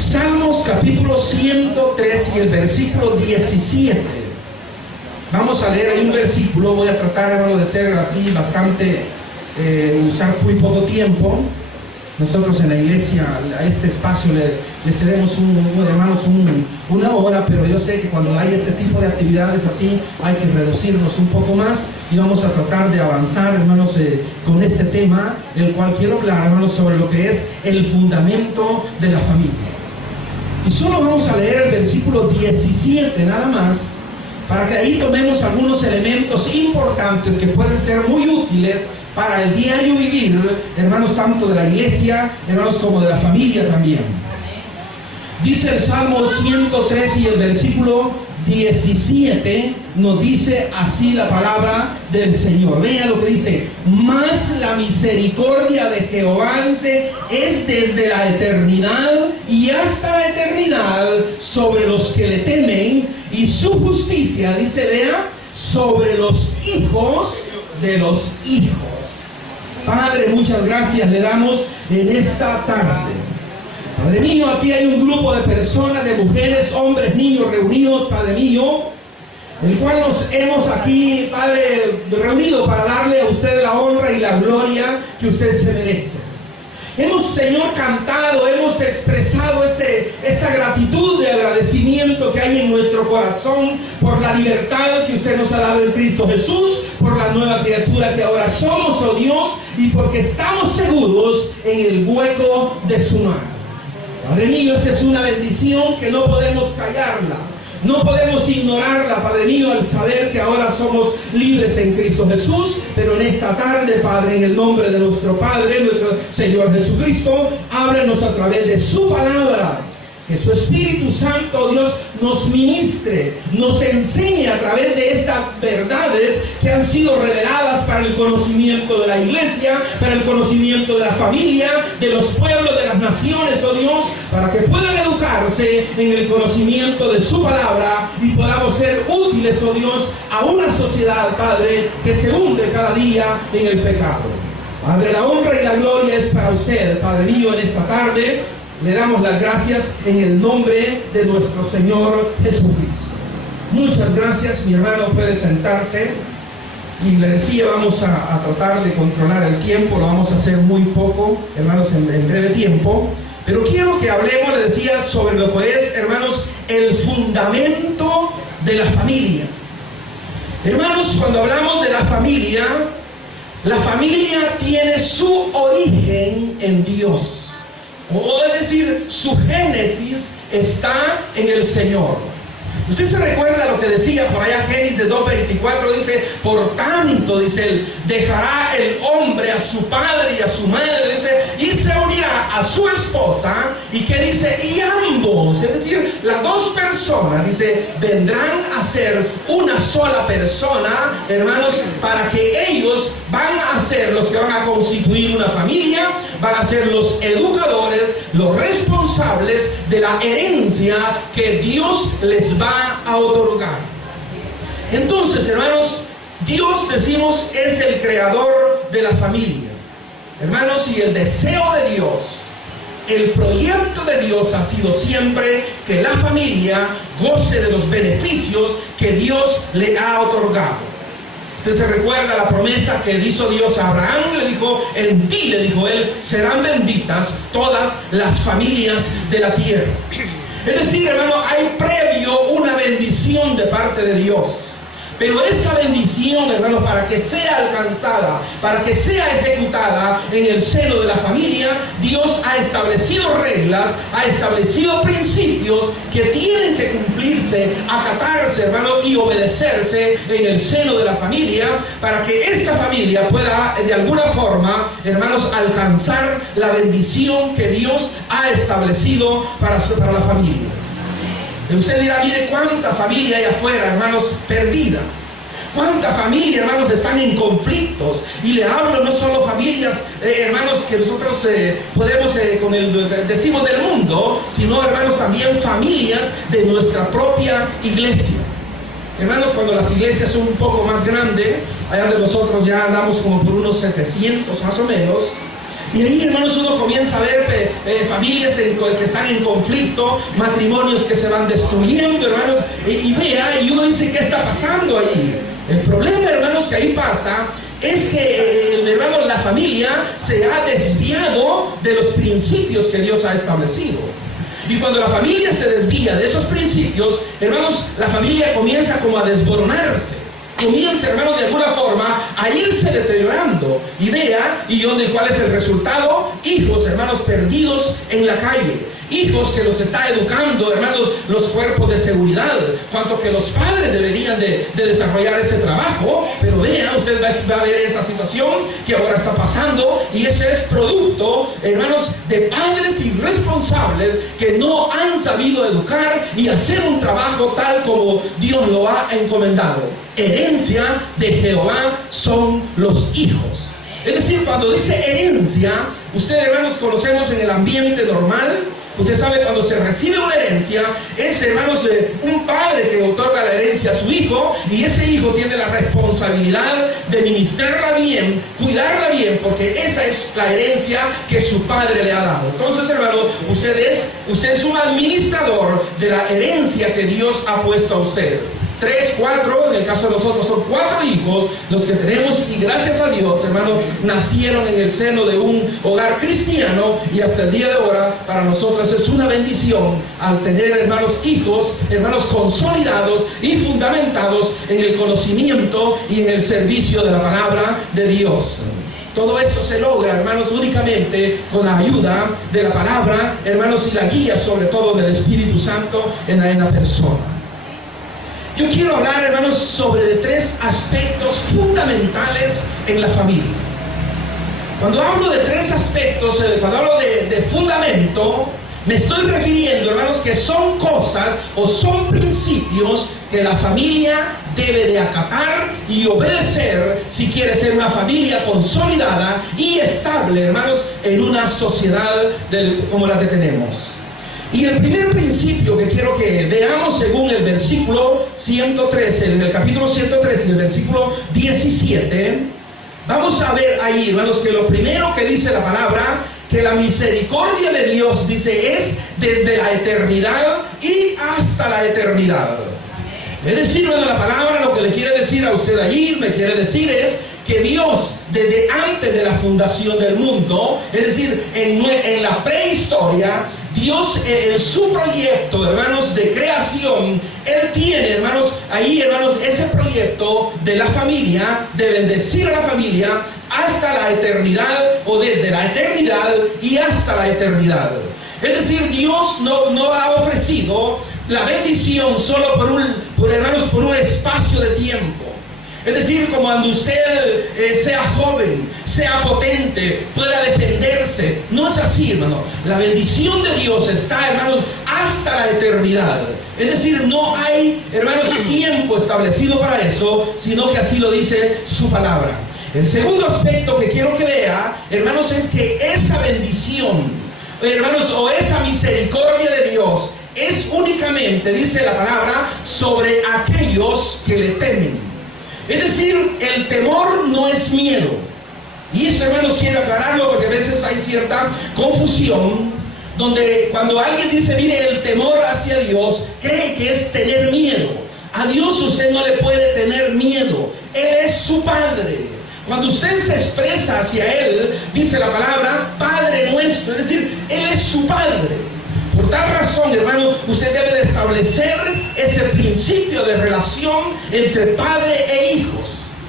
Salmos capítulo 103 y el versículo 17. Vamos a leer ahí un versículo. Voy a tratar, hermano, de ser así bastante, usar muy poco tiempo. Nosotros en la iglesia, a este espacio le cedemos una hora, pero yo sé que cuando hay este tipo de actividades así, hay que reducirnos un poco más y vamos a tratar de avanzar, hermanos, con este tema, el cual quiero hablar, hermanos, sobre lo que es el fundamento de la familia. Y solo vamos a leer el versículo 17 nada más, para que ahí tomemos algunos elementos importantes que pueden ser muy útiles para el diario vivir, hermanos, tanto de la iglesia, hermanos, como de la familia también. Dice el Salmo 103 y el versículo 17, nos dice así la palabra del Señor. Vea lo que dice: mas la misericordia de Jehová es desde la eternidad y hasta la eternidad sobre los que le temen, y su justicia, dice, vea, sobre los hijos de los hijos. Padre, muchas gracias le damos en esta tarde. Padre mío, aquí hay un grupo de personas, de mujeres, hombres, niños reunidos, Padre mío, el cual nos hemos aquí, Padre, reunido para darle a usted la honra y la gloria que usted se merece. Hemos, Señor, cantado, hemos expresado esa gratitud de agradecimiento que hay en nuestro corazón por la libertad que usted nos ha dado en Cristo Jesús, por la nueva criatura que ahora somos, oh Dios, y porque estamos seguros en el hueco de su mano. Padre mío, esa es una bendición que no podemos callarla. No podemos ignorarla, Padre mío, al saber que ahora somos libres en Cristo Jesús. Pero en esta tarde, Padre, en el nombre de nuestro Padre, nuestro Señor Jesucristo, ábrenos a través de su palabra. Que su Espíritu Santo, Dios, nos ministre, nos enseñe a través de estas verdades que han sido reveladas para el conocimiento de la iglesia, para el conocimiento de la familia, de los pueblos, de las naciones, oh Dios, para que puedan educarse en el conocimiento de su palabra y podamos ser útiles, oh Dios, a una sociedad, Padre, que se hunde cada día en el pecado. Padre, la honra y la gloria es para usted, Padre mío, en esta tarde. Le damos las gracias en el nombre de nuestro Señor Jesucristo. Muchas gracias, mi hermano puede sentarse. Y le decía, vamos a tratar de controlar el tiempo, lo vamos a hacer muy poco, hermanos, en breve tiempo. Pero quiero que hablemos, le decía, sobre lo que es, hermanos, el fundamento de la familia. Hermanos, cuando hablamos de la familia tiene su origen en Dios. O es decir, su génesis está en el Señor. Usted se recuerda lo que decía por allá Génesis 2:24, dice, por tanto, dice él, dejará el hombre a su padre y a su madre, dice, y se unirá a su esposa, y que dice, y ambos, es decir, las dos personas, dice, vendrán a ser una sola persona, hermanos, para que ellos van a ser los que van a constituir una familia, van a ser los educadores, los responsables de la herencia que Dios les va a otorgar. Entonces, hermanos, Dios, decimos, es el creador de la familia. Hermanos, y el deseo de Dios, el proyecto de Dios ha sido siempre que la familia goce de los beneficios que Dios le ha otorgado. Usted se recuerda la promesa que hizo Dios a Abraham, le dijo, en ti, le dijo él, serán benditas todas las familias de la tierra. Es decir, hermano, hay previo una bendición de parte de Dios. Pero esa bendición, hermanos, para que sea alcanzada, para que sea ejecutada en el seno de la familia, Dios ha establecido reglas, ha establecido principios que tienen que cumplirse, acatarse, hermanos, y obedecerse en el seno de la familia, para que esta familia pueda, de alguna forma, hermanos, alcanzar la bendición que Dios ha establecido para la familia. Y usted dirá, mire cuánta familia hay afuera, hermanos, perdida. Cuánta familia, hermanos, están en conflictos. Y le hablo no solo familias, hermanos, que nosotros podemos, decimos del mundo, sino, hermanos, también familias de nuestra propia iglesia. Hermanos, cuando las iglesias son un poco más grandes, allá de nosotros ya andamos como por unos 700 más o menos. Y ahí, hermanos, uno comienza a ver familias que están en conflicto, matrimonios que se van destruyendo, hermanos, y vea, y uno dice, ¿qué está pasando ahí? El problema, hermanos, que ahí pasa es que, hermanos, la familia se ha desviado de los principios que Dios ha establecido. Y cuando la familia se desvía de esos principios, hermanos, la familia comienza como a desboronarse. Comienza, hermanos, de alguna forma a irse deteriorando. Y vea, ¿cuál es el resultado? Hijos, hermanos, perdidos en la calle. Hijos que los está educando, hermanos, los cuerpos de seguridad. Cuanto que los padres deberían de desarrollar ese trabajo. Pero vea, usted va a ver esa situación que ahora está pasando. Y ese es producto, hermanos, de padres irresponsables que no han sabido educar y hacer un trabajo tal como Dios lo ha encomendado. Herencia de Jehová son los hijos. Es decir, cuando dice herencia, ustedes, hermanos, conocemos en el ambiente normal. Usted sabe, cuando se recibe una herencia, es, hermanos, un padre que otorga la herencia a su hijo, y ese hijo tiene la responsabilidad de ministrarla bien, cuidarla bien, porque esa es la herencia que su padre le ha dado. Entonces, hermano, usted es un administrador de la herencia que Dios ha puesto a usted. 3, 4, en el caso de nosotros son 4 hijos los que tenemos, y gracias a Dios, hermanos, nacieron en el seno de un hogar cristiano, y hasta el día de ahora para nosotros es una bendición al tener, hermanos, hijos, hermanos, consolidados y fundamentados en el conocimiento y en el servicio de la palabra de Dios. Todo eso se logra, hermanos, únicamente con la ayuda de la palabra, hermanos, y la guía sobre todo del Espíritu Santo en la persona. Yo quiero hablar, hermanos, sobre 3 aspectos fundamentales en la familia. Cuando hablo de 3 aspectos, cuando hablo de fundamento, me estoy refiriendo, hermanos, que son cosas o son principios que la familia debe de acatar y obedecer si quiere ser una familia consolidada y estable, hermanos, en una sociedad como la que tenemos. Y el primer principio que quiero que veamos, según el versículo 113, en el capítulo 113, en el versículo 17, vamos a ver ahí, hermanos, que lo primero que dice la palabra, que la misericordia de Dios, dice, es desde la eternidad y hasta la eternidad. Es decir, bueno, la palabra lo que le quiere decir a usted allí, me quiere decir es que Dios, desde antes de la fundación del mundo, es decir, en la prehistoria, Dios, en su proyecto, hermanos, de creación, Él tiene, hermanos, ahí, hermanos, ese proyecto de la familia, de bendecir a la familia hasta la eternidad, o desde la eternidad y hasta la eternidad. Es decir, Dios no ha ofrecido la bendición solo por un espacio de tiempo. Es decir, como cuando usted sea joven, sea potente, pueda defenderse. No es así, hermano. La bendición de Dios está, hermanos, hasta la eternidad. Es decir, no hay, hermanos, tiempo establecido para eso, sino que así lo dice su palabra. El segundo aspecto que quiero que vea, hermanos, es que esa bendición, hermanos, o esa misericordia de Dios es únicamente, dice la palabra, sobre aquellos que le temen. Es decir, el temor no es miedo. Y esto, hermanos, quiero aclararlo porque a veces hay cierta confusión, donde cuando alguien dice, mire, el temor hacia Dios, cree que es tener miedo. A Dios usted no le puede tener miedo. Él es su Padre. Cuando usted se expresa hacia Él, dice la palabra, Padre nuestro, es decir, Él es su Padre. Por tal razón, hermano, usted debe de establecer ese principio de relación entre padre e hijos.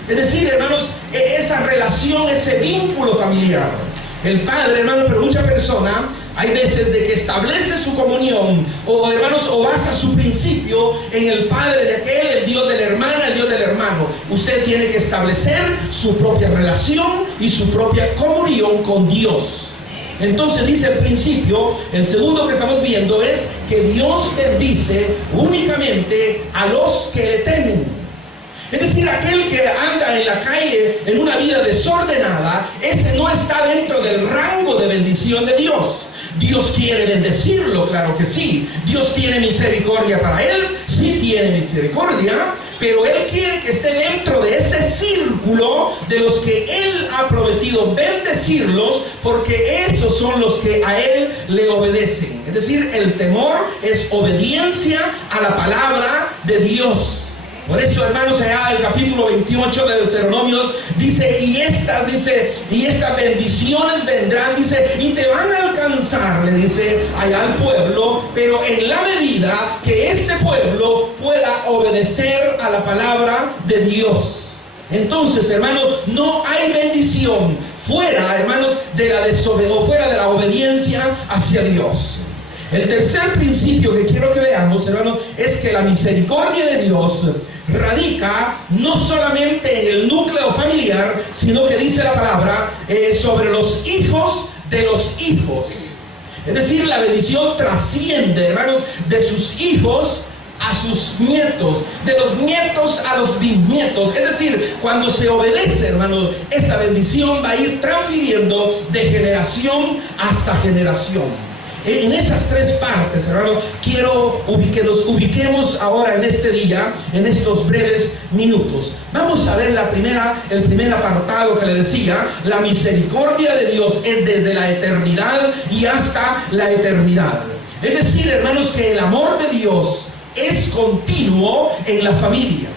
Es decir, hermanos, esa relación, ese vínculo familiar. El padre, hermano, pero mucha persona, hay veces de que establece su comunión, o hermanos, o basa su principio en el padre de aquel, el Dios de la hermana, el Dios del hermano. Usted tiene que establecer su propia relación y su propia comunión con Dios. Entonces dice el principio, el segundo que estamos viendo es que Dios bendice únicamente a los que le temen. Es decir, aquel que anda en la calle en una vida desordenada, ese no está dentro del rango de bendición de Dios. Dios quiere bendecirlo, claro que sí. Dios tiene misericordia para él, sí tiene misericordia, pero Él quiere que esté dentro de ese círculo de los que Él ha prometido bendecirlos porque esos son los que a Él le obedecen. Es decir, el temor es obediencia a la palabra de Dios. Por eso, hermanos, allá el capítulo 28 de Deuteronomios dice, y estas bendiciones vendrán, dice, y te van a alcanzar, le dice allá al pueblo, pero en la medida que este pueblo pueda obedecer a la palabra de Dios. Entonces, hermanos, no hay bendición fuera, hermanos, de la desobediencia, fuera de la obediencia hacia Dios. El tercer principio que quiero que veamos, hermanos, es que la misericordia de Dios radica no solamente en el núcleo familiar, sino que dice la palabra sobre los hijos de los hijos. Es decir, la bendición trasciende, hermanos, de sus hijos a sus nietos, de los nietos a los bisnietos. Es decir, cuando se obedece, hermanos, esa bendición va a ir transfiriendo de generación hasta generación. En esas tres partes, hermanos, quiero que nos ubiquemos ahora en este día, en estos breves minutos. Vamos a ver el primer apartado que le decía. La misericordia de Dios es desde la eternidad y hasta la eternidad. Es decir, hermanos, que el amor de Dios es continuo en la familia.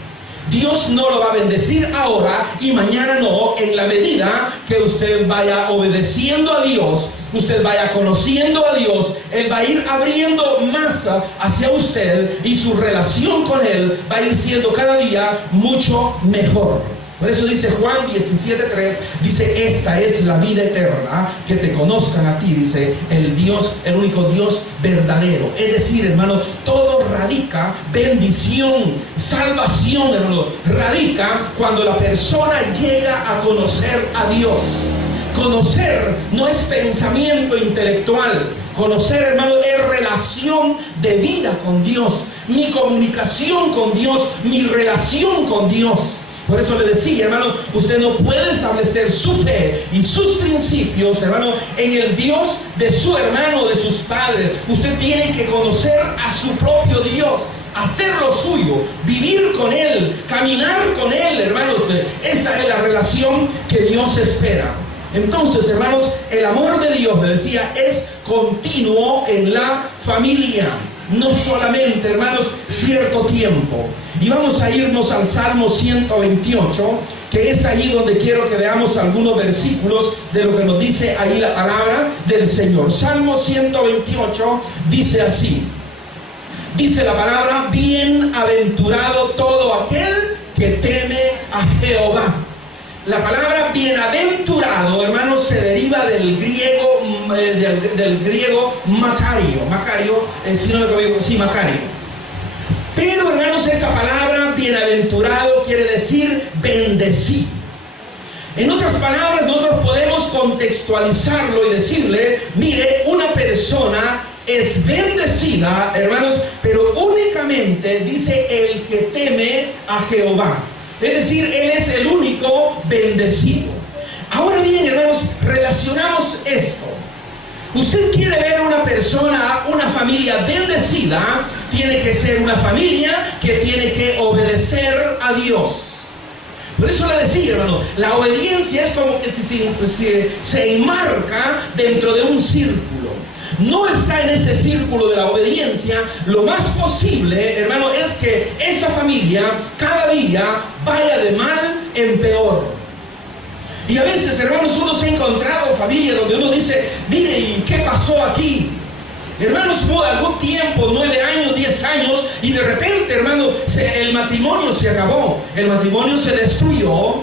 Dios no lo va a bendecir ahora y mañana no, en la medida que usted vaya obedeciendo a Dios, usted vaya conociendo a Dios, Él va a ir abriendo más hacia usted y su relación con Él va a ir siendo cada día mucho mejor. Por eso dice Juan 17:3, dice, esta es la vida eterna, que te conozcan a ti, dice, el único Dios verdadero. Es decir, hermano, todo radica, bendición, salvación, hermano, radica cuando la persona llega a conocer a Dios. Conocer no es pensamiento intelectual. Conocer, hermano, es relación de vida con Dios, mi comunicación con Dios, mi relación con Dios. Por eso le decía, hermano, usted no puede establecer su fe y sus principios, hermano, en el Dios de su hermano, de sus padres. Usted tiene que conocer a su propio Dios, hacer lo suyo, vivir con Él, caminar con Él, hermanos. Esa es la relación que Dios espera. Entonces, hermanos, el amor de Dios, me decía, es continuo en la familia. No solamente, hermanos, cierto tiempo. Y vamos a irnos al Salmo 128, que es ahí donde quiero que veamos algunos versículos de lo que nos dice ahí la palabra del Señor. Salmo 128 dice así. Dice la palabra, bienaventurado todo aquel que teme a Jehová. La palabra bienaventurado, hermanos, se deriva del griego Macario, si no me equivoco, sí, Macario. Pero, hermanos, esa palabra bienaventurado quiere decir bendecido. En otras palabras, nosotros podemos contextualizarlo y decirle, mire, una persona es bendecida, hermanos, pero únicamente dice el que teme a Jehová. Es decir, Él es el único bendecido. Ahora bien, hermanos, relacionamos esto. Usted quiere ver una persona, una familia bendecida, tiene que ser una familia que tiene que obedecer a Dios. Por eso le decía, hermano, la obediencia es como que se enmarca dentro de un círculo. No está en ese círculo de la obediencia. Lo más posible, hermano, es que esa familia cada día vaya de mal en peor. Y a veces, hermanos, uno se ha encontrado familias donde uno dice, mire, ¿y qué pasó aquí? Hermanos, hubo algún tiempo, 9 años, 10 años, y de repente, hermano, el matrimonio se acabó, el matrimonio se destruyó.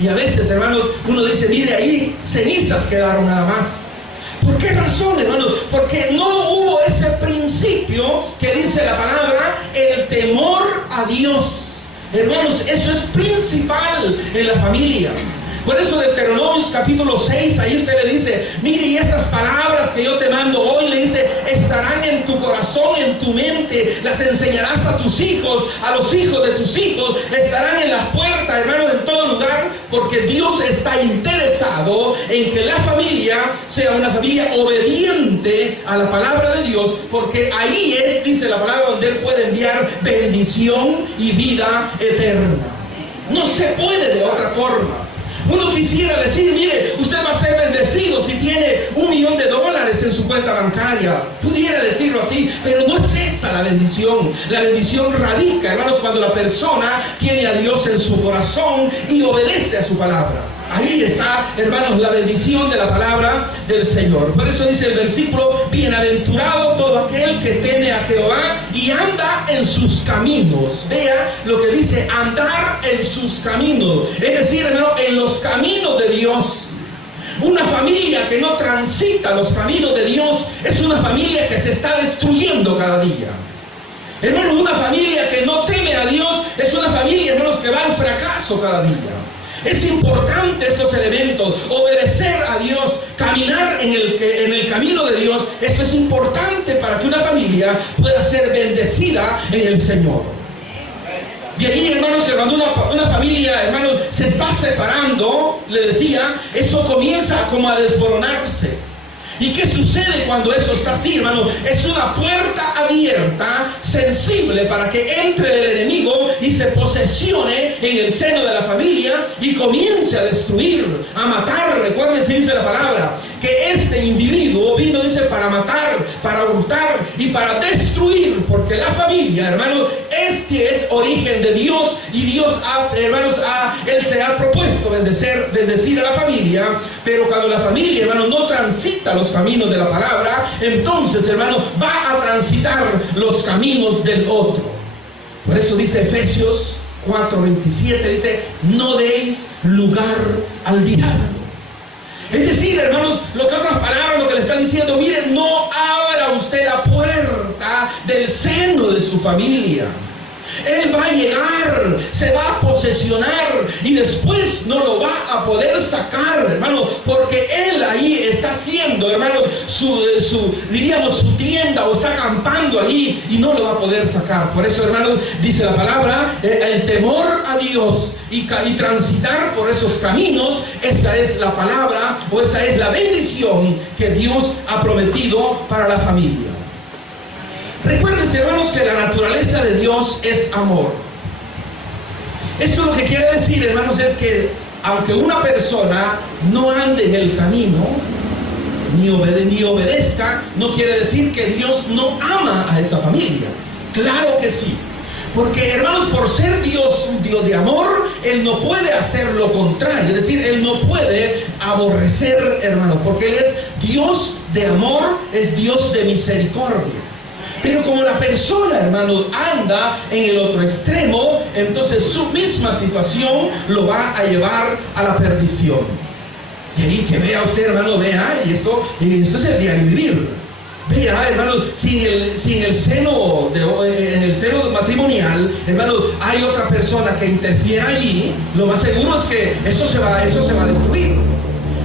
Y a veces, hermanos, uno dice, mire, ahí cenizas quedaron nada más. ¿Por qué razón, hermanos? Porque no hubo ese principio que dice la palabra, el temor a Dios. Hermanos, eso es principal en la familia. Por eso Deuteronomios capítulo 6, ahí usted le dice, mire, y estas palabras que yo te mando hoy, le dice, estarán en tu corazón, en tu mente, las enseñarás a tus hijos, a los hijos de tus hijos, estarán en las puertas, hermanos, en todo lugar, porque Dios está interesado en que la familia sea una familia obediente a la palabra de Dios, porque ahí es, dice la palabra, donde Él puede enviar bendición y vida eterna. No se puede de otra forma. Uno quisiera decir, mire, usted va a ser bendecido si tiene $1 millón en su cuenta bancaria. Pudiera decirlo así, pero no es esa la bendición. La bendición radica, hermanos, cuando la persona tiene a Dios en su corazón y obedece a su palabra. Ahí está, hermanos, la bendición de la palabra del Señor. Por eso dice el versículo: bienaventurado todo aquel que teme a Jehová y anda en sus caminos. Vea lo que dice: andar en sus caminos. Es decir, hermano, en los caminos de Dios. Una familia que no transita los caminos de Dios es una familia que se está destruyendo cada día. Hermanos, una familia que no teme a Dios es una familia, hermanos, que va al fracaso cada día. Es importante estos elementos: obedecer a Dios, caminar en el camino de Dios. Esto es importante para que una familia pueda ser bendecida en el Señor. De ahí, hermanos, que cuando una familia, hermanos, se está separando, le decía, eso comienza como a desboronarse. ¿Y qué sucede cuando eso está así, hermano? Es una puerta abierta, sensible, para que entre el enemigo y se posesione en el seno de la familia y comience a destruir, a matar. Recuerden, se dice la palabra, que este individuo vino, dice, para matar, para hurtar y para destruir, porque la familia, hermanos, este es origen de Dios, y Dios, hermanos, Él se ha propuesto bendecir a la familia. Pero cuando la familia, hermanos, no transita los caminos de la palabra, entonces, hermano, va a transitar los caminos del otro. Por eso dice Efesios 4:27, dice: no deis lugar al diablo. Es decir, hermanos, lo que otras palabras, lo que le están diciendo: miren, no abra usted la puerta del seno de su familia. Él va a llegar, se va a posesionar y después no lo va a poder sacar, hermano, porque él ahí está haciendo, hermano, diríamos su tienda, o está acampando ahí, y no lo va a poder sacar. Por eso, hermano, dice la palabra, el temor a Dios y transitar por esos caminos, esa es la palabra, o esa es la bendición que Dios ha prometido para la familia. Recuerden, hermanos, que la naturaleza de Dios es amor. Esto lo que quiere decir, hermanos, es que aunque una persona no ande en el camino, ni obedezca, no quiere decir que Dios no ama a esa familia. Claro que sí. Porque, hermanos, por ser Dios un Dios de amor, Él no puede hacer lo contrario. Es decir, Él no puede aborrecer, hermanos, porque Él es Dios de amor, es Dios de misericordia. Pero como la persona, hermano, anda en el otro extremo, entonces su misma situación lo va a llevar a la perdición. Y ahí que vea usted, hermano, vea, y esto es el diario vivir. Vea, hermano, si en el seno matrimonial, hermano, hay otra persona que interfiera allí, lo más seguro es que eso se va a destruir.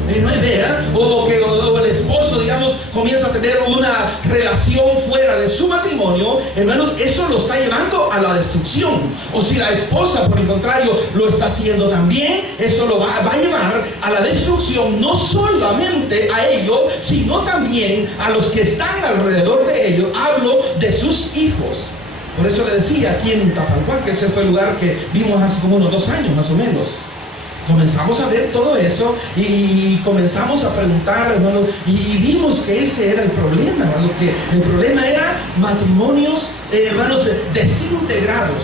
Vea, o el esposo, digamos, comienza a tener una relación fuera de su matrimonio, hermanos, eso lo está llevando a la destrucción. O si la esposa, por el contrario, lo está haciendo también, eso lo va a llevar a la destrucción, no solamente a ellos, sino también a los que están alrededor de ellos. Hablo de sus hijos. Por eso le decía, aquí en Tapalcuán, que ese fue el lugar que vimos hace como unos 2 años más o menos. Comenzamos a ver todo eso y comenzamos a preguntar, hermano, y vimos que ese era el problema, hermano, que el problema era matrimonios, hermanos, desintegrados.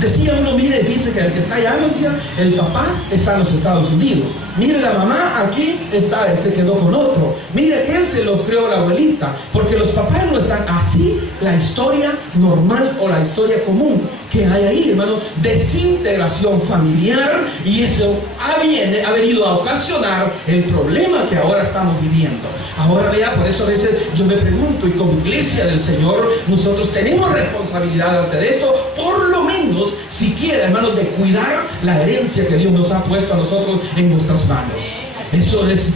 Decía uno, mire, dice que el que está allá, decía, el papá está en los Estados Unidos. Mire, la mamá aquí está, se quedó con otro. Mire, que él se lo creó la abuelita, porque los papás no están así. La historia normal o la historia común que hay ahí, hermano, desintegración familiar, y eso ha venido a ocasionar el problema que ahora estamos viviendo. Ahora vea, por eso a veces yo me pregunto, y como iglesia del Señor, nosotros tenemos responsabilidad ante esto, por lo menos, siquiera, hermanos, de cuidar la herencia que Dios nos ha puesto a nosotros en nuestras manos. Eso es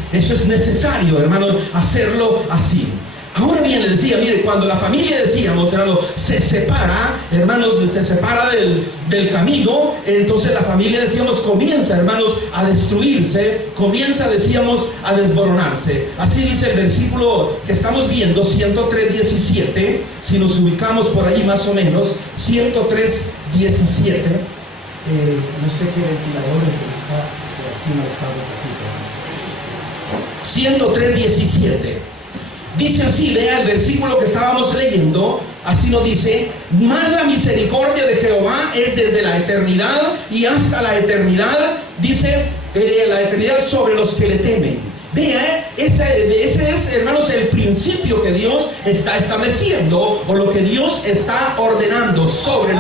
necesario, hermanos, hacerlo así. Ahora bien, le decía, mire, cuando la familia, decíamos, hermano, se separa, hermanos, se separa del camino, entonces la familia, decíamos, comienza, hermanos, a destruirse, comienza, decíamos, a desboronarse. Así dice el versículo que estamos viendo, 103:17, si nos ubicamos por ahí más o menos, 103:17, no sé qué ventilador está. 103:17. Dice así, vea el versículo que estábamos leyendo, así nos dice: mas la misericordia de Jehová es desde la eternidad y hasta la eternidad, dice, la eternidad sobre los que le temen. Vea, ese es, hermanos, el principio que Dios está estableciendo, o lo que Dios está ordenando sobre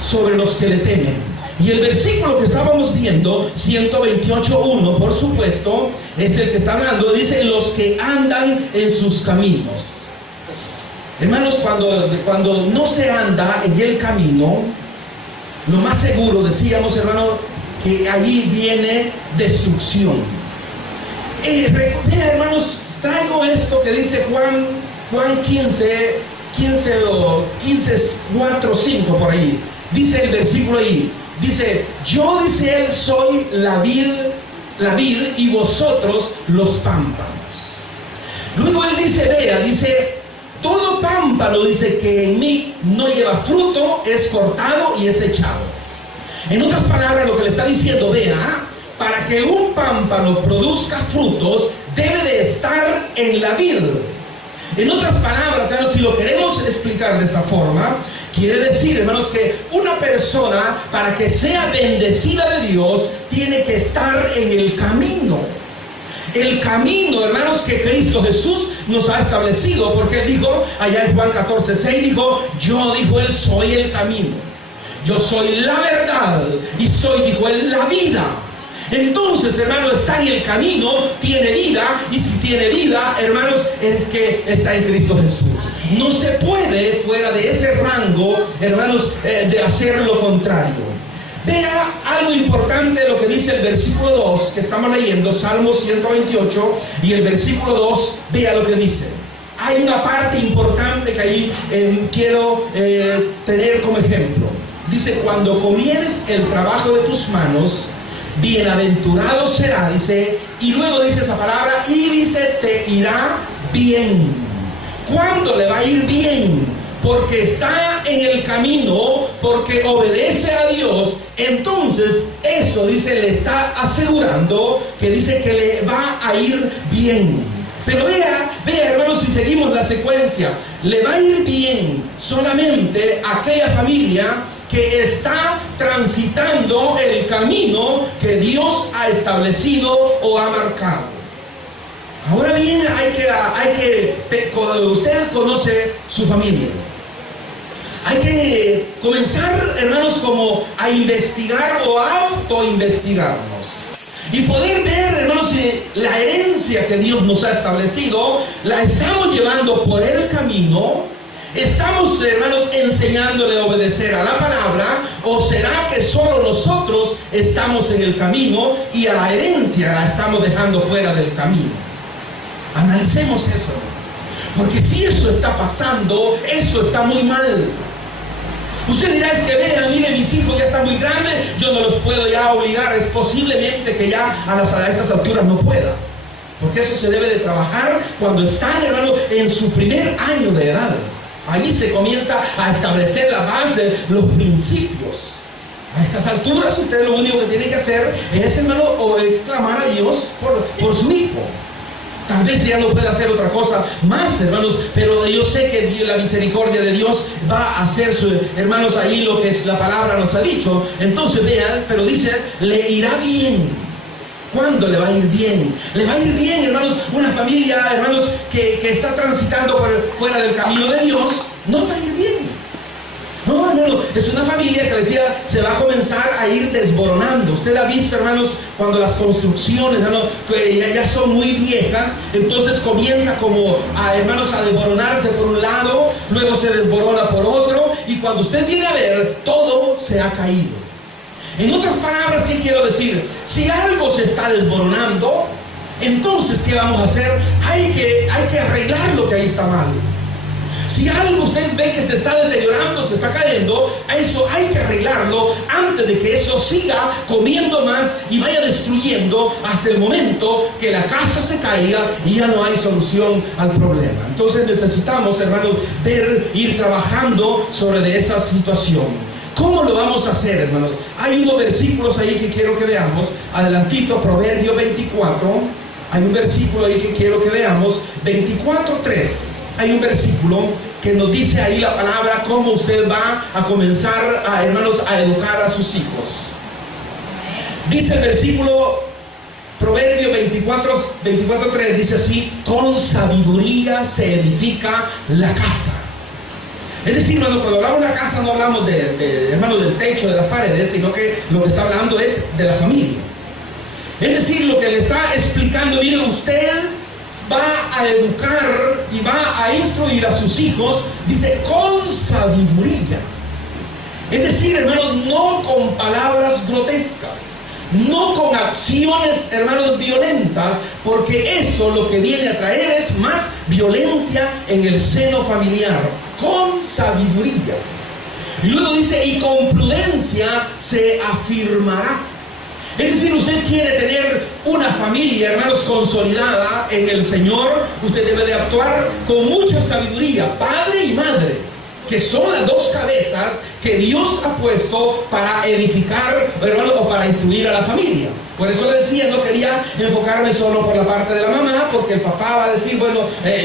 sobre los que le temen. Y el versículo que estábamos viendo, 128:1, por supuesto, es el que está hablando, dice: los que andan en sus caminos. Hermanos, cuando no se anda en el camino, lo más seguro, decíamos, hermano, que allí viene destrucción. Vea, hermanos, traigo esto que dice Juan 15:4-5 por ahí. Dice el versículo ahí, dice: yo, dice él, soy la vid y vosotros los pámpanos. Luego él dice, vea, dice: todo pámpano, dice, que en mí no lleva fruto, es cortado y es echado. En otras palabras, lo que le está diciendo, vea, para que un pámpano produzca frutos, debe de estar en la vid. En otras palabras, hermanos, si lo queremos explicar de esta forma, quiere decir, hermanos, que una persona, para que sea bendecida de Dios, tiene que estar en el camino. El camino, hermanos, que Cristo Jesús nos ha establecido, porque él dijo, allá en Juan 14:6, dijo: yo, dijo él, soy el camino, yo soy la verdad, y soy, dijo él, la vida. Entonces, hermano, está en el camino, tiene vida, y si tiene vida, hermanos, es que está en Cristo Jesús. No se puede, fuera de ese rango, hermanos, de hacer lo contrario. Vea algo importante lo que dice el versículo 2, que estamos leyendo, Salmo 128, y el versículo 2, vea lo que dice. Hay una parte importante que ahí quiero tener como ejemplo. Dice: cuando comieres el trabajo de tus manos, bienaventurado será, dice, y luego dice esa palabra, y dice: te irá bien. ¿Cuándo le va a ir bien? Porque está en el camino, porque obedece a Dios. Entonces eso, dice, le está asegurando que dice que le va a ir bien. Pero vea, hermanos, si seguimos la secuencia, le va a ir bien solamente a aquella familia que está transitando el camino que Dios ha establecido o ha marcado. Ahora bien, usted conoce su familia. Hay que comenzar, hermanos, como a investigar o a autoinvestigarnos. Y poder ver, hermanos, si la herencia que Dios nos ha establecido, la estamos llevando por el camino. ¿Estamos, hermanos, enseñándole a obedecer a la palabra? ¿O será que solo nosotros estamos en el camino y a la herencia la estamos dejando fuera del camino? Analicemos eso. Porque si eso está pasando, eso está muy mal. Usted dirá: es que vean, miren, mis hijos ya están muy grandes, yo no los puedo ya obligar. Es posiblemente que ya a estas alturas no pueda. Porque eso se debe de trabajar cuando están, hermanos, en su primer año de edad. Allí se comienza a establecer la base, los principios. A estas alturas usted lo único que tiene que hacer es, hermano, o es clamar a Dios por su hijo. Tal vez ya no puede hacer otra cosa más, hermanos, pero yo sé que la misericordia de Dios va a hacer, hermanos, ahí lo que la palabra nos ha dicho. Entonces vean, pero dice: le irá bien. ¿Cuándo le va a ir bien? Le va a ir bien, hermanos, una familia, hermanos, que está transitando fuera del camino de Dios, no va a ir bien. No, es una familia que decía, se va a comenzar a ir desboronando. Usted ha visto, hermanos, cuando las construcciones, hermanos, que ya son muy viejas, entonces comienza como hermanos, a desboronarse por un lado, luego se desborona por otro, y cuando usted viene a ver, todo se ha caído. En otras palabras, ¿qué quiero decir? Si algo se está desboronando, entonces, ¿qué vamos a hacer? Hay que arreglar lo que ahí está mal. Si algo ustedes ven que se está deteriorando, se está cayendo, eso hay que arreglarlo antes de que eso siga comiendo más y vaya destruyendo hasta el momento que la casa se caiga y ya no hay solución al problema. Entonces necesitamos, hermanos, ir trabajando sobre esa situación. ¿Cómo lo vamos a hacer, hermanos? Hay unos versículos ahí que quiero que veamos. Adelantito, Proverbio 24. Hay un versículo ahí que quiero que veamos. 24:3. Hay un versículo que nos dice ahí la palabra cómo usted va a comenzar, hermanos, a educar a sus hijos. Dice el versículo, Proverbio 24:3, dice así: con sabiduría se edifica la casa. Es decir, cuando hablamos de la casa no hablamos hermanos, del techo, de las paredes, sino que lo que está hablando es de la familia. Es decir, lo que le está explicando, miren, usted va a educar y va a instruir a sus hijos, dice, con sabiduría. Es decir, hermanos, no con palabras grotescas, no con acciones, hermanos, violentas, porque eso lo que viene a traer es más violencia en el seno familiar. Con sabiduría. Y luego dice, y con prudencia se afirmará. Es decir, usted quiere tener una familia, hermanos, consolidada en el Señor, usted debe de actuar con mucha sabiduría, padre y madre, que son las dos cabezas que Dios ha puesto para edificar, hermanos, o para instruir a la familia. Por eso le decía, no quería enfocarme solo por la parte de la mamá, porque el papá va a decir, bueno,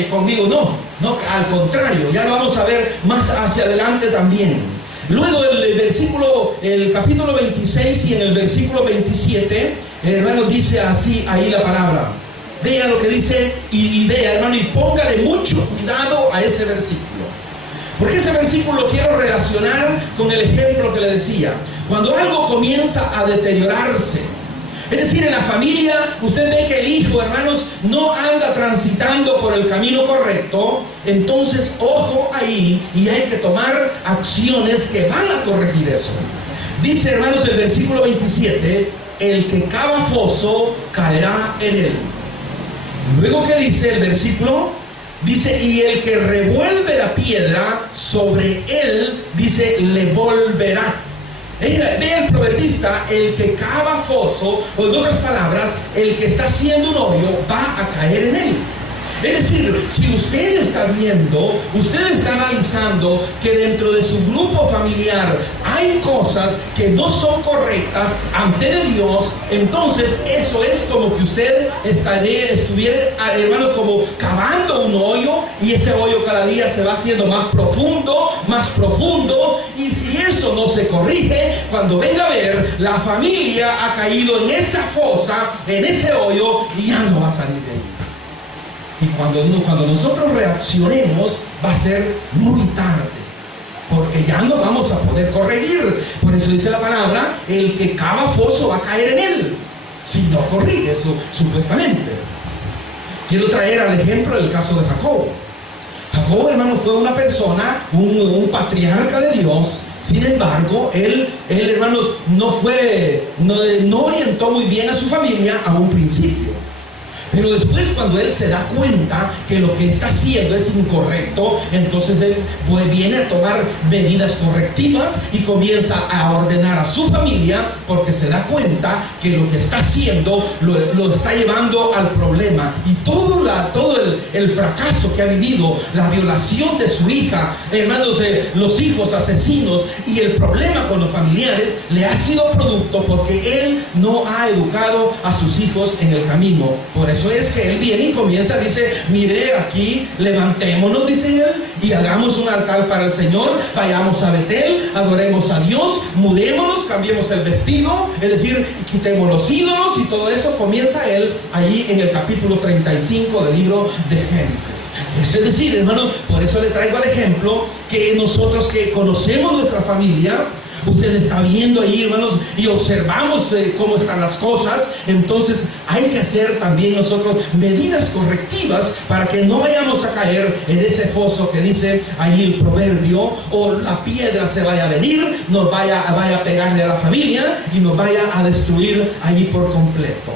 conmigo no, al contrario, ya lo vamos a ver más hacia adelante también. Luego el capítulo 26 y en el versículo 27, hermanos, dice así ahí la palabra. Vea lo que dice y vea, hermano, y póngale mucho cuidado a ese versículo. Porque ese versículo lo quiero relacionar con el ejemplo que le decía. Cuando algo comienza a deteriorarse, es decir, en la familia, usted ve que el hijo, hermanos, no anda transitando por el camino correcto, entonces, ojo ahí, y hay que tomar acciones que van a corregir eso. Dice, hermanos, el versículo 27, el que cava foso caerá en él. Luego, ¿qué dice el versículo? Dice, y el que revuelve la piedra, sobre él, dice, le volverá. Vea el proverbista, el que cava foso, o en otras palabras, el que está haciendo un hoyo, va a caer en él. Es decir, si usted está viendo, usted está analizando que dentro de su grupo familiar hay cosas que no son correctas ante Dios, entonces eso es como que usted estuviera, hermanos, como cavando un hoyo, y ese hoyo cada día se va haciendo más profundo, y si eso no se corrige, cuando venga a ver, la familia ha caído en esa fosa, en ese hoyo, y ya no va a salir de ahí. Y cuando nosotros reaccionemos, va a ser muy tarde, porque ya no vamos a poder corregir. Por eso dice la palabra, el que cava foso va a caer en él, si no corrige eso, supuestamente. Quiero traer al ejemplo el caso de Jacob. Jacob, hermano, fue una persona, un patriarca de Dios. Sin embargo, él hermanos, no orientó muy bien a su familia a un principio. Pero después, cuando él se da cuenta que lo que está haciendo es incorrecto, entonces él viene a tomar medidas correctivas y comienza a ordenar a su familia, porque se da cuenta que lo que está haciendo lo está llevando al problema. Y todo el fracaso que ha vivido, la violación de su hija, hermanos, los hijos asesinos y el problema con los familiares, le ha sido producto porque él no ha educado a sus hijos en el camino. Por eso es que él viene y comienza, dice, mire, aquí levantémonos, dice él, y hagamos un altar para el Señor, vayamos a Betel, adoremos a Dios, mudémonos, cambiemos el vestido, es decir, quitemos los ídolos, y todo eso comienza él allí en el capítulo 35 del libro de Génesis. Eso es decir, hermano, por eso le traigo el ejemplo que nosotros que conocemos nuestra familia, usted está viendo ahí, hermanos, y observamos cómo están las cosas. Entonces hay que hacer también nosotros medidas correctivas para que no vayamos a caer en ese foso que dice ahí el proverbio, o la piedra se vaya a venir, nos vaya a pegarle a la familia y nos vaya a destruir allí por completo.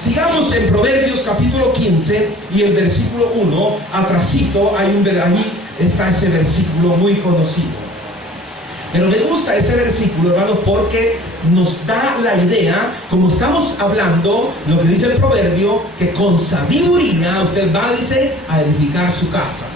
Sigamos en Proverbios capítulo 15 y el versículo 1, atrasito, allí está ese versículo muy conocido. Pero me gusta ese versículo, hermanos, porque nos da la idea, como estamos hablando, lo que dice el proverbio, que con sabiduría usted va, dice, a edificar su casa.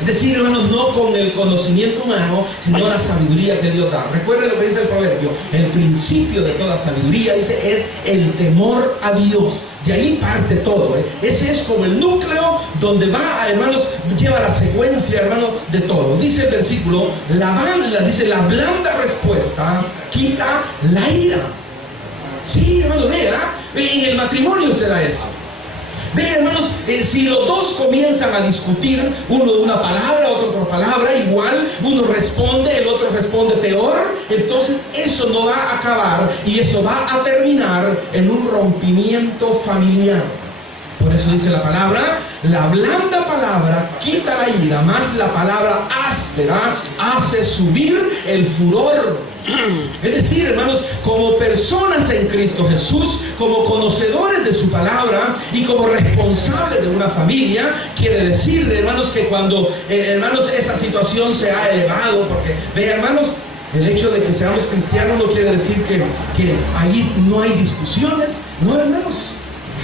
Es decir, hermanos, no con el conocimiento humano, sino la sabiduría que Dios da. Recuerden lo que dice el proverbio: el principio de toda sabiduría, dice, es el temor a Dios. De ahí parte todo, ¿eh? Ese es como el núcleo donde va, hermanos, lleva la secuencia, hermanos, de todo. Dice el versículo, dice, la blanda respuesta quita la ira. Sí, hermanos, vea, en el matrimonio se da eso. Ve, hermanos, si los dos comienzan a discutir, uno de una palabra, otro otra palabra, igual, uno responde, el otro responde peor, entonces eso no va a acabar y eso va a terminar en un rompimiento familiar. Por eso dice la palabra, la blanda palabra quita la ira, más la palabra áspera hace subir el furor. Es decir, hermanos, como personas en Cristo Jesús, como conocedores de su palabra y como responsables de una familia, quiere decir, hermanos, que cuando, hermanos, esa situación se ha elevado, porque, ve, hermanos, el hecho de que seamos cristianos no quiere decir que ahí no hay discusiones. No, hermanos,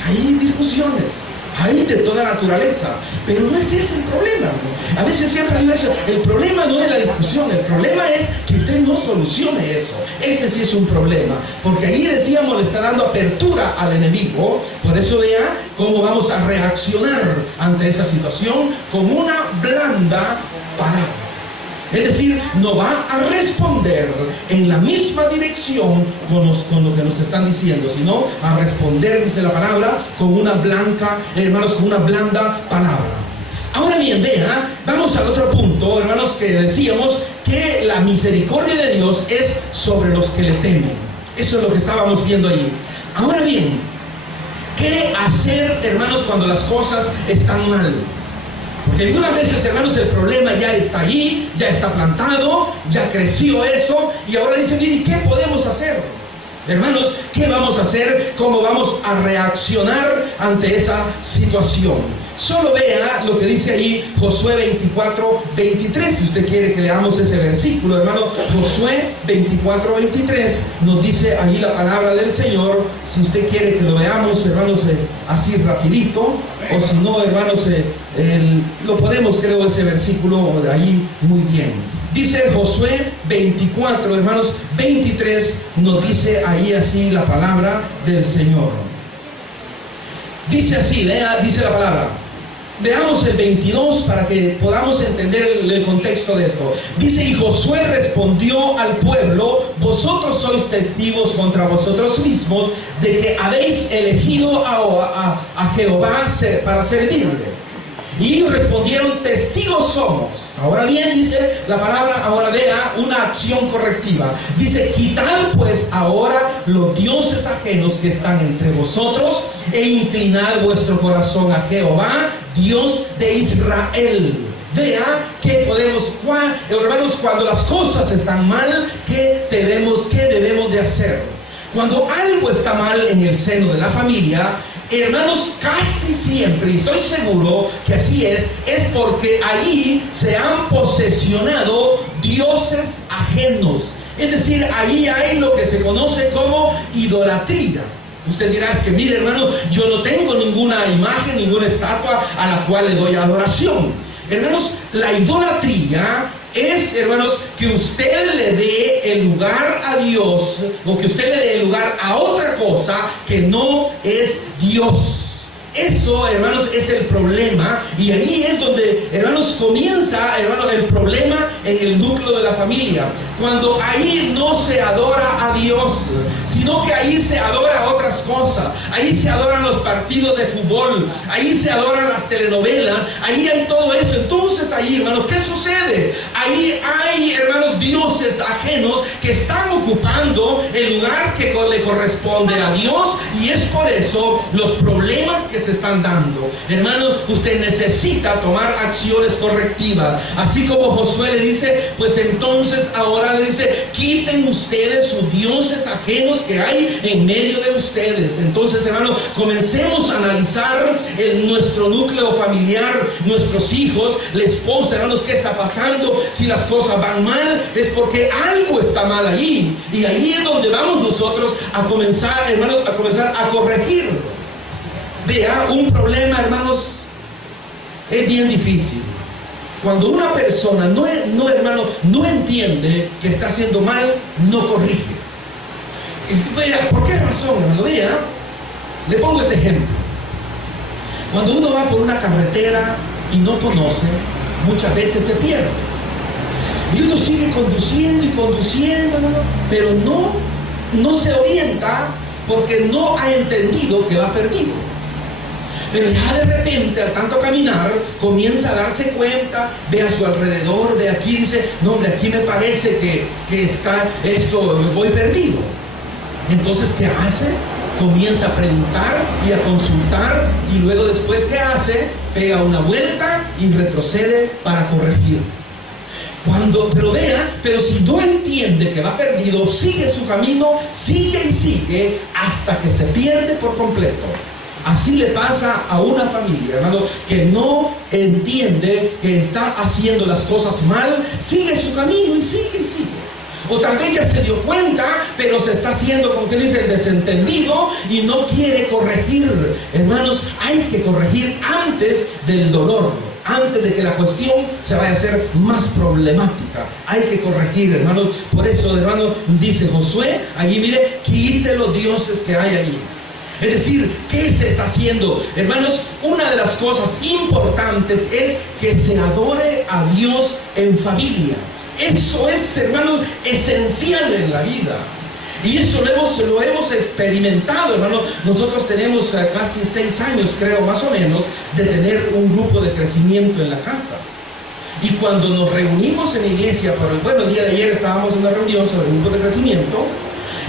hay discusiones. Hay de toda naturaleza, pero no es ese el problema, ¿no? A veces siempre digo eso, el problema no es la discusión, el problema es que usted no solucione eso. Ese sí es un problema, porque ahí decíamos, le está dando apertura al enemigo. Por eso vea cómo vamos a reaccionar ante esa situación con una blanda palabra. Es decir, no va a responder en la misma dirección con lo que nos están diciendo, sino a responder, dice la palabra, con una blanca, hermanos, con una blanda palabra. Ahora bien, vea, vamos al otro punto, hermanos, que decíamos que la misericordia de Dios es sobre los que le temen. Eso es lo que estábamos viendo ahí. Ahora bien, ¿qué hacer, hermanos, cuando las cosas están mal? Porque algunas veces, hermanos, el problema ya está allí, ya está plantado, ya creció eso, y ahora dicen, mire, ¿qué podemos hacer? Hermanos, ¿qué vamos a hacer? ¿Cómo vamos a reaccionar ante esa situación? Solo vea lo que dice ahí Josué 24, 23. Si usted quiere que leamos ese versículo, hermano, Josué 24, 23 nos dice ahí la palabra del Señor. Si usted quiere que lo veamos, hermanos, así rapidito, o si no, hermanos, lo podemos, creo, ese versículo de ahí muy bien. Dice Josué 24, hermanos, 23 nos dice ahí así la palabra del Señor. Dice así, dice la palabra. Veamos el 22 para que podamos entender el contexto de esto. Dice, y Josué respondió al pueblo, vosotros sois testigos contra vosotros mismos de que habéis elegido a Jehová para servirle. Y ellos respondieron, testigos somos. Ahora bien, dice la palabra, ahora vea una acción correctiva. Dice, quitad pues ahora los dioses ajenos que están entre vosotros e inclinad vuestro corazón a Jehová, Dios de Israel. Vea que podemos, hermanos, cuando las cosas están mal, ¿qué debemos de hacer? Cuando algo está mal en el seno de la familia, hermanos, casi siempre, y estoy seguro que así es porque ahí se han posesionado dioses ajenos. Es decir, ahí hay lo que se conoce como idolatría. Usted dirá, que mire, hermano, yo no tengo ninguna imagen, ninguna estatua a la cual le doy adoración. Hermanos, la idolatría es, hermanos, que usted le dé el lugar a Dios, o que usted le dé el lugar a otra cosa que no es Dios. Eso, hermanos, es el problema, y ahí es donde, hermanos, comienza, hermanos, el problema en el núcleo de la familia. Cuando ahí no se adora a Dios, sino que ahí se adora a otras cosas. Ahí se adoran los partidos de fútbol, ahí se adoran las telenovelas, ahí hay todo eso. Entonces ahí, hermanos, ¿qué sucede? Ahí hay, hermanos, dioses ajenos que están ocupando el lugar que le corresponde a Dios, y es por eso los problemas que se están dando. Hermanos, usted necesita tomar acciones correctivas. Así como Josué le dice, pues entonces ahora le dice, quiten ustedes sus dioses ajenos que hay en medio de ustedes. Entonces, hermanos, comencemos a analizar nuestro núcleo familiar, nuestros hijos, la esposa. Hermanos, ¿qué está pasando? Si las cosas van mal, es porque algo está mal allí, y ahí es donde vamos nosotros a comenzar, hermanos, a corregirlo. Vea, un problema, hermanos, es bien difícil. Cuando una persona hermano, no entiende que está haciendo mal, no corrige. Vea, ¿por qué razón, hermano? Vea, le pongo este ejemplo. Cuando uno va por una carretera y no conoce, muchas veces se pierde. Y uno sigue conduciendo y conduciendo, hermano, pero no se orienta porque no ha entendido que va perdido. Pero ya de repente, al tanto caminar, comienza a darse cuenta, ve a su alrededor, ve aquí, dice, no hombre, aquí me parece que está esto, voy perdido. Entonces, ¿qué hace? Comienza a preguntar y a consultar, y luego después, ¿qué hace? Pega una vuelta y retrocede para corregir. Pero si no entiende que va perdido, sigue su camino, sigue y sigue hasta que se pierde por completo. Así le pasa a una familia, hermano, que no entiende que está haciendo las cosas mal, sigue su camino y sigue y sigue. O tal vez ya se dio cuenta, pero se está haciendo, como que dice, el desentendido y no quiere corregir. Hermanos, hay que corregir antes del dolor, antes de que la cuestión se vaya a hacer más problemática. Hay que corregir, hermanos. Por eso, hermanos, dice Josué, allí mire, quite los dioses que hay allí. Es decir, ¿qué se está haciendo? Hermanos, una de las cosas importantes es que se adore a Dios en familia. Eso es, hermanos, esencial en la vida. Y eso lo hemos experimentado, hermano. Nosotros tenemos casi 6 años, creo, más o menos, de tener un grupo de crecimiento en la casa. Y cuando nos reunimos en la iglesia, el día de ayer estábamos en una reunión sobre el grupo de crecimiento,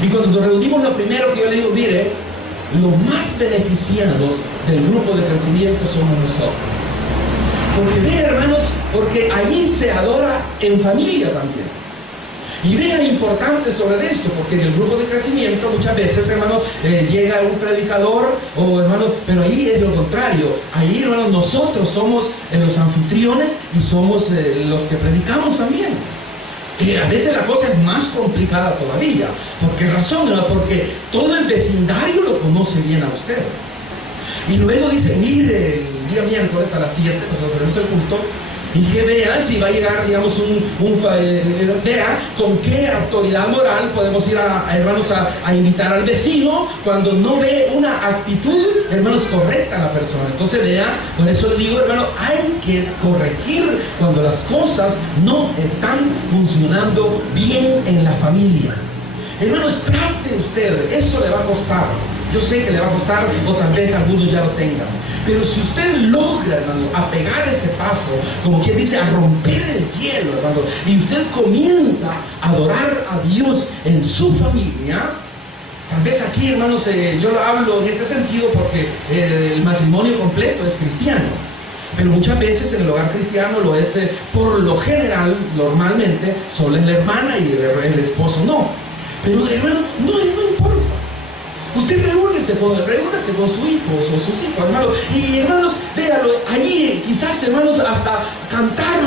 y cuando nos reunimos, lo primero que yo le digo, mire, los más beneficiados del grupo de crecimiento somos nosotros. Porque vean, hermanos, porque allí se adora en familia también. Y vean importante sobre esto, porque en el grupo de crecimiento muchas veces, hermano, llega un predicador, pero ahí es lo contrario. Ahí, hermano, nosotros somos los anfitriones y somos los que predicamos también. A veces la cosa es más complicada todavía. ¿Por qué razón? Porque todo el vecindario lo conoce bien a usted. Y luego dice, mire, el día miércoles a las 7, cuando tenemos el culto, y que vea si va a llegar, digamos, vea con qué autoridad moral podemos ir hermanos, a invitar al vecino cuando no ve una actitud, hermanos, correcta a la persona. Entonces vea, por eso le digo, hermano, hay que corregir cuando las cosas no están funcionando bien en la familia. Hermanos, trate usted, eso le va a costar. Yo sé que le va a costar, o tal vez algunos ya lo tengan. Pero si usted logra, hermano, a pegar ese paso, como quien dice, a romper el hielo, hermano, y usted comienza a adorar a Dios en su familia, tal vez aquí, hermanos, yo lo hablo en este sentido porque el matrimonio completo es cristiano. Pero muchas veces en el hogar cristiano lo es, por lo general, normalmente, solo es la hermana y el esposo no. Pero, hermano, no importa. Usted reúnese con su hijo o sus hijos, hermanos. Y hermanos, véanlo, allí quizás, hermanos, hasta cantar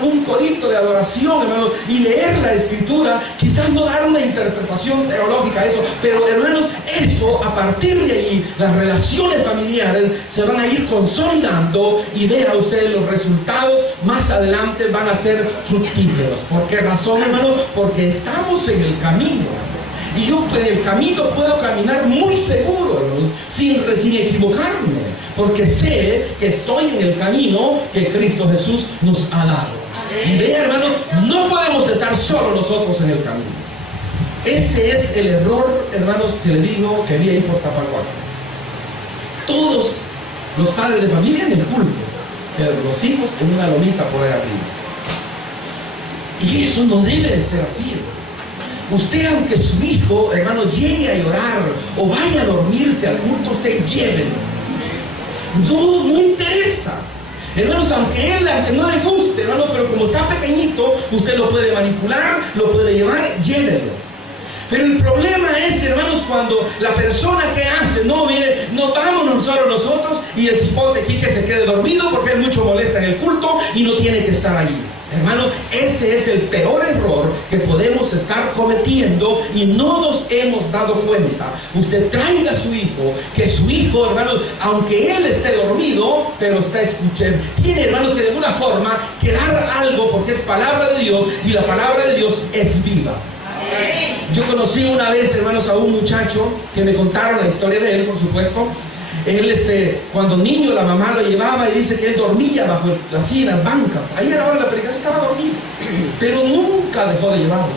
un corito de adoración, hermanos, y leer la escritura, quizás no dar una interpretación teológica a eso, pero hermanos, eso, a partir de allí, las relaciones familiares se van a ir consolidando y vea usted los resultados más adelante van a ser fructíferos. ¿Por qué razón, hermanos? Porque estamos en el camino. Y yo en el camino puedo caminar muy seguro, hermanos, sin equivocarme, porque sé que estoy en el camino que Cristo Jesús nos ha dado. Y vean, hermanos, no podemos estar solos nosotros en el camino. Ese es el error, hermanos, que le digo que había ahí por Tapacuaco. Todos los padres de familia en el culto, pero los hijos en una lomita por ahí arriba. Y eso no debe de ser así, hermano. Usted, aunque su hijo, hermano, llegue a llorar o vaya a dormirse al culto, usted llévelo. No interesa. Hermanos, aunque no le guste, hermano, pero como está pequeñito, usted lo puede manipular, lo puede llevar, llévelo. Pero el problema es, hermanos, cuando la persona que hace, no, mire, no vámonos solo nosotros y el cipote aquí que se quede dormido porque él mucho molesta en el culto y no tiene que estar allí. Hermano, ese es el peor error que podemos estar cometiendo y no nos hemos dado cuenta. Usted traiga a su hijo, que su hijo, hermano, aunque él esté dormido, pero está escuchando. Tiene, hermano, que de alguna forma quedar algo, porque es palabra de Dios y la palabra de Dios es viva. Yo conocí una vez, hermanos, a un muchacho que me contaron la historia de él, por supuesto. Él, cuando niño, la mamá lo llevaba y dice que él dormía así en las bancas. Ahí a la hora de la predicación estaba dormido, pero nunca dejó de llevarlo.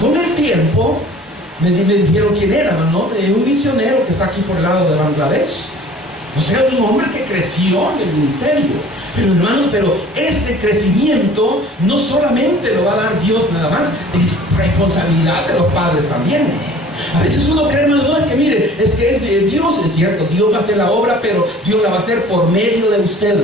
Con el tiempo, me dijeron quién era, ¿no? Un misionero que está aquí por el lado de Bangladesh. O sea, un hombre que creció en el ministerio. Pero hermanos, ese crecimiento no solamente lo va a dar Dios nada más, es responsabilidad de los padres también. A veces uno cree, hermano, no, es que mire, es que Dios, es cierto, Dios va a hacer la obra, pero Dios la va a hacer por medio de usted.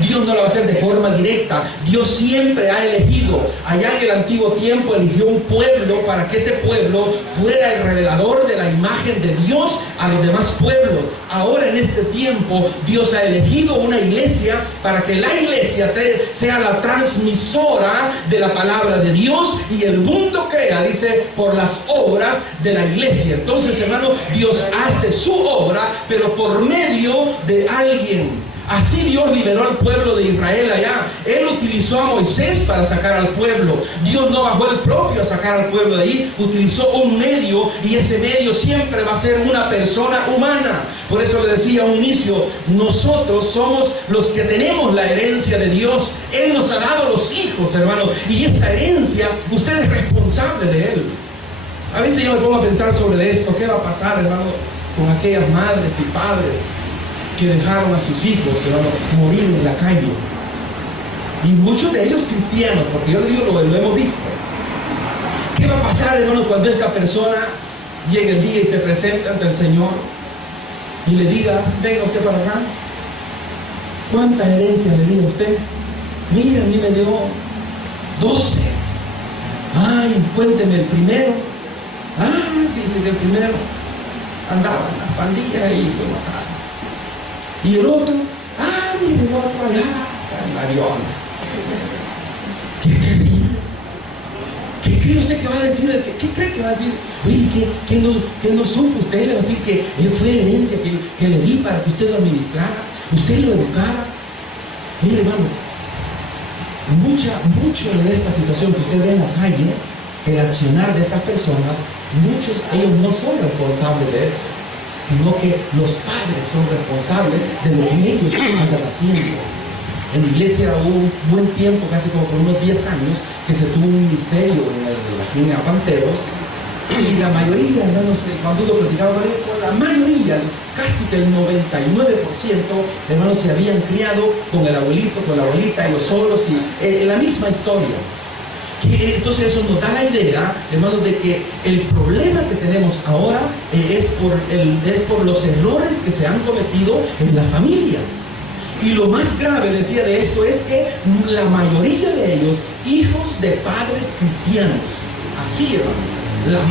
Dios no la va a hacer de forma directa. Dios siempre ha elegido. Allá en el antiguo tiempo eligió un pueblo para que este pueblo fuera el revelador de la imagen de Dios a los demás pueblos. Ahora en este tiempo Dios ha elegido una iglesia para que la iglesia sea la transmisora de la palabra de Dios y el mundo crea, dice, por las obras de la iglesia. Entonces, hermano, Dios hace su obra, pero por medio de alguien. Así Dios liberó al pueblo de Israel allá. Él utilizó a Moisés para sacar al pueblo. Dios no bajó el propio a sacar al pueblo de ahí. Utilizó un medio, y ese medio siempre va a ser una persona humana. Por eso le decía a un inicio, nosotros somos los que tenemos la herencia de Dios. Él nos ha dado los hijos, hermano, y esa herencia usted es responsable de él. A veces yo me pongo a pensar sobre esto. ¿Qué va a pasar, hermano, con aquellas madres y padres que dejaron a sus hijos, hermano, morir en la calle? Y muchos de ellos cristianos, porque yo le digo, lo hemos visto. ¿Qué va a pasar, hermano, cuando esta persona llegue el día y se presente ante el Señor y le diga, venga usted para acá? ¿Cuánta herencia le dio a usted? Mira, a mí me dio 12. Ay, cuénteme el primero. Dice que el primero andaba en las pandillas ahí, bueno, acá. Y el otro, mire, el otro allá está en la avión. ¡Qué terrible! ¿Qué cree usted que va a decir? ¿Qué cree que va a decir? Oye, ¿qué no supo usted? Le va a decir que fue herencia que le di para que usted lo administrara, usted lo educara. Mire, hermano, mucho de esta situación que usted ve en la calle, el accionar de estas personas, muchos ellos no son responsables de eso, sino que los padres son responsables de lo que ellos andan haciendo. En la iglesia hubo un buen tiempo, casi como por unos 10 años, que se tuvo un ministerio aquí en Apanteros, y la mayoría, hermanos, cuando uno platicaba con la mayoría, casi del 99%, hermanos, se habían criado con el abuelito, con la abuelita, ellos solos, y la misma historia. Entonces eso nos da la idea, hermanos, de que el problema que tenemos ahora es por los errores que se han cometido en la familia. Y lo más grave, decía, de esto es que la mayoría de ellos, hijos de padres cristianos. Así, hermano, la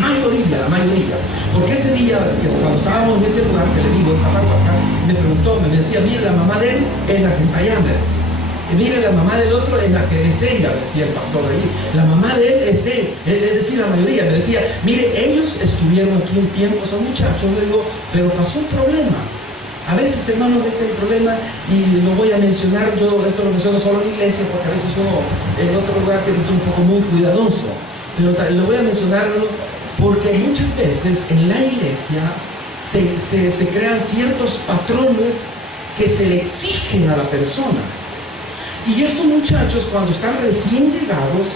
mayoría. Porque ese día, cuando estábamos en ese lugar, que le digo, esta parte acá, me preguntó, me decía, mire, la mamá de él es la que está allá, me decía. Y mire, la mamá del otro es la que es ella, decía el pastor de allí. La mamá de él es él, es decir, la mayoría. Me decía, mire, ellos estuvieron aquí un tiempo, son muchachos, le digo, pero pasó un problema. A veces, hermanos, este problema, y lo voy a mencionar, yo esto lo menciono solo en la iglesia, porque a veces uno en otro lugar tiene que ser un poco muy cuidadoso. Pero lo voy a mencionar porque muchas veces en la iglesia se crean ciertos patrones que se le exigen a la persona. Y estos muchachos, cuando están recién llegados,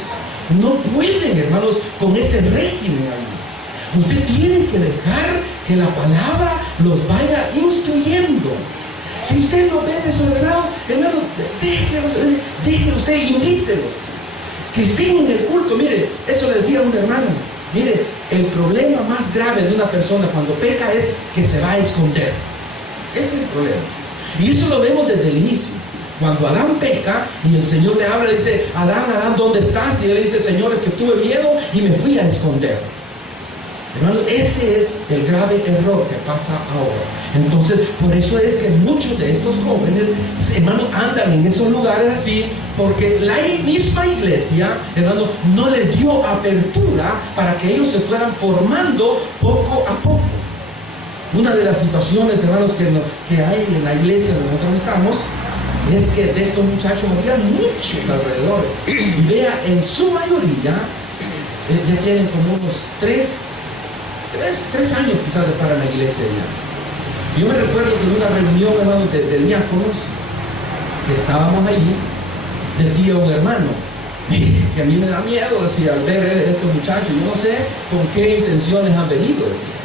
no pueden, hermanos, con ese régimen ahí. Usted tiene que dejar que la palabra los vaya instruyendo. Si usted lo ve desordenado, hermano, déjelos usted, invítelos. Que estén en el culto. Mire, eso le decía a un hermano. Mire, el problema más grave de una persona cuando peca es que se va a esconder. Ese es el problema. Y eso lo vemos desde el inicio. Cuando Adán peca y el Señor le habla, le dice, Adán, ¿dónde estás? Y él dice, Señor, es que tuve miedo y me fui a esconder. Hermano, ese es el grave error que pasa ahora. Entonces, por eso es que muchos de estos jóvenes, hermano, andan en esos lugares así, porque la misma iglesia, hermano, no les dio apertura para que ellos se fueran formando poco a poco. Una de las situaciones, hermanos, que hay en la iglesia donde nosotros estamos, es que de estos muchachos había muchos alrededor. Y vea, en su mayoría, ya tienen como unos tres años quizás de estar en la iglesia ya. Yo me recuerdo que en una reunión, hermano, de diáconos, que estábamos allí, decía un hermano, que a mí me da miedo, decía, al ver estos muchachos, yo no sé con qué intenciones han venido, decía.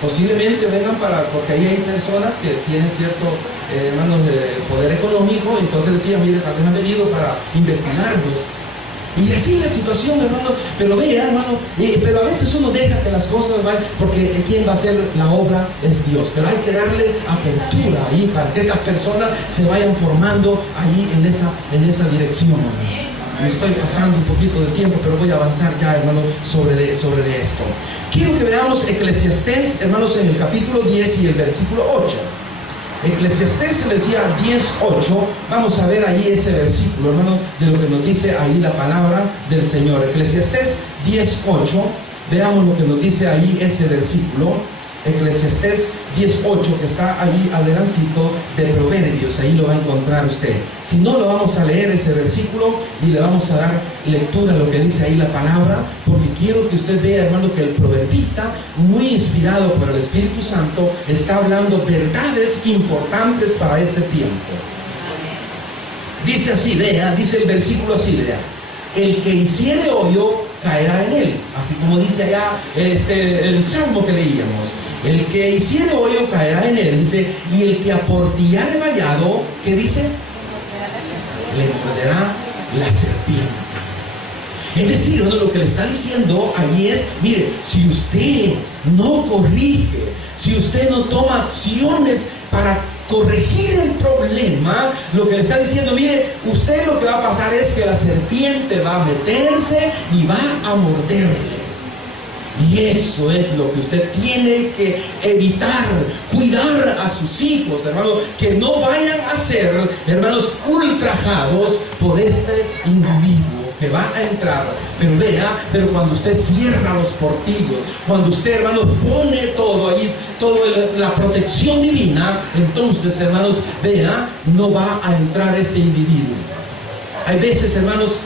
Posiblemente vengan porque ahí hay personas que tienen cierto, hermanos, de poder económico, entonces decía, mire, tal vez han venido para investigarlos. Y así la situación, hermano, pero vea, hermano, pero a veces uno deja que las cosas vayan, porque quien va a hacer la obra es Dios, pero hay que darle apertura ahí para que estas personas se vayan formando ahí en esa dirección. Me estoy pasando un poquito de tiempo, pero voy a avanzar ya, hermano, sobre esto. Quiero que veamos Eclesiastés, hermanos, en el capítulo 10 y el versículo 8. Eclesiastés se decía 10:8. Vamos a ver ahí ese versículo, hermano, de lo que nos dice ahí la palabra del Señor. Eclesiastés 10:8. Veamos lo que nos dice ahí ese versículo. Eclesiastés 10:8, que está ahí adelantito de Proverbios, ahí lo va a encontrar usted. Si no, lo vamos a leer ese versículo y le vamos a dar lectura a lo que dice ahí la palabra, porque quiero que usted vea, hermano, que el proverbista, muy inspirado por el Espíritu Santo, está hablando verdades importantes para este tiempo. Dice así, vea, dice el versículo así, vea: el que hiciere hoyo caerá en él, así como dice allá el salmo que leíamos. El que hiciere hoyo caerá en él, dice, y el que aportillare vallado, ¿qué dice? Le morderá la serpiente. Es decir, ¿no? Lo que le está diciendo allí es, mire, si usted no corrige, si usted no toma acciones para corregir el problema, lo que le está diciendo, mire, usted lo que va a pasar es que la serpiente va a meterse y va a morderle. Y eso es lo que usted tiene que evitar, cuidar a sus hijos, hermanos, que no vayan a ser, hermanos, ultrajados por este individuo que va a entrar. Pero vea, pero cuando usted cierra los portillos, cuando usted, hermanos, pone todo ahí, toda la protección divina, entonces, hermanos, vea, no va a entrar este individuo. Hay veces, hermanos,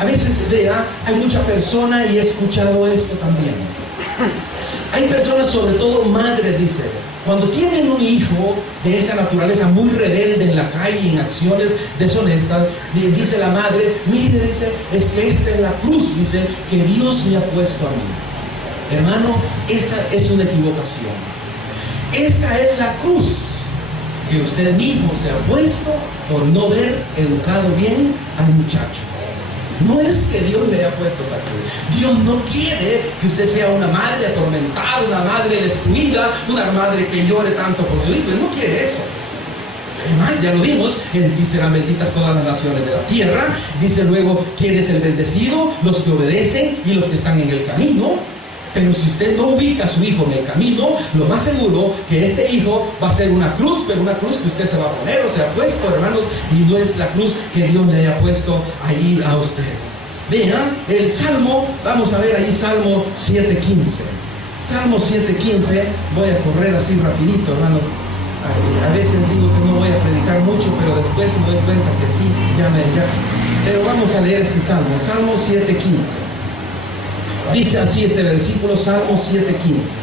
a veces, vea, hay mucha persona, y he escuchado esto también. Hay personas, sobre todo madres, dice, cuando tienen un hijo de esa naturaleza muy rebelde en la calle, en acciones deshonestas, dice la madre, mire, dice, es que esta es la cruz, dice, que Dios me ha puesto a mí. Hermano, esa es una equivocación. Esa es la cruz que usted mismo se ha puesto por no haber educado bien al muchacho. No es que Dios le haya puesto esa cruz. Dios no quiere que usted sea una madre atormentada, una madre destruida, una madre que llore tanto por su hijo. Él no quiere eso. Además, ya lo vimos, Él dice, serán benditas todas las naciones de la tierra. Dice luego, ¿quién es el bendecido? Los que obedecen y los que están en el camino. Pero si usted no ubica a su hijo en el camino, lo más seguro que este hijo va a ser una cruz, pero una cruz que usted se va a poner o se ha puesto, hermanos, y no es la cruz que Dios le haya puesto ahí a usted. Vean, el Salmo, vamos a ver ahí Salmo 7:15. Salmo 7:15, voy a correr así rapidito, hermanos. A veces digo que no voy a predicar mucho, pero después me doy cuenta que sí, Pero vamos a leer este Salmo, Salmo 7:15. Dice así este versículo, Salmo 7:15.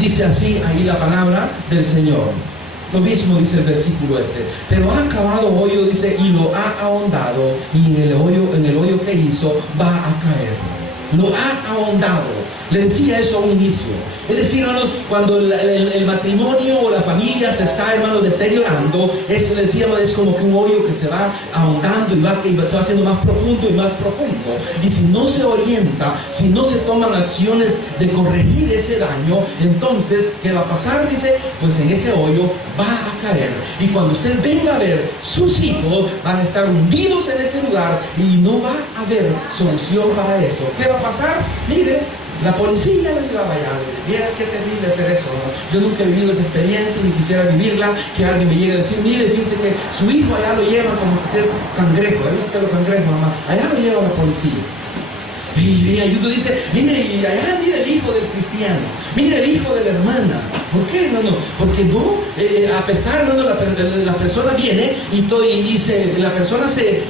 Dice así ahí la palabra del Señor. Lo mismo dice el versículo este. Pero ha cavado hoyo, dice, y lo ha ahondado, y en el hoyo que hizo va a caer. Lo ha ahondado. Le decía eso a un inicio. Es decir, hermanos, cuando el matrimonio o la familia se está, hermanos, deteriorando, eso decíamos, es como que un hoyo que se va ahondando y se va haciendo más profundo y más profundo. Y si no se orienta, si no se toman acciones de corregir ese daño, entonces, ¿qué va a pasar? Dice, pues en ese hoyo va a caer. Y cuando usted venga a ver, sus hijos van a estar hundidos en ese lugar y no va a haber solución para eso. ¿Qué va a pasar? Mire, La policía lo llevaba allá. Mira qué terrible hacer eso, ¿no? Yo nunca he vivido esa experiencia ni quisiera vivirla, que alguien me llegue a decir, mire, dice que su hijo allá lo lleva como que es cangrejo. ¿Ha visto los cangrejos, mamá? Allá lo lleva la policía. Y uno dice, mire, y allá mire el hijo del cristiano, mire el hijo de la hermana. ¿Por qué, hermano? Porque no, a pesar, hermano, la persona viene y la persona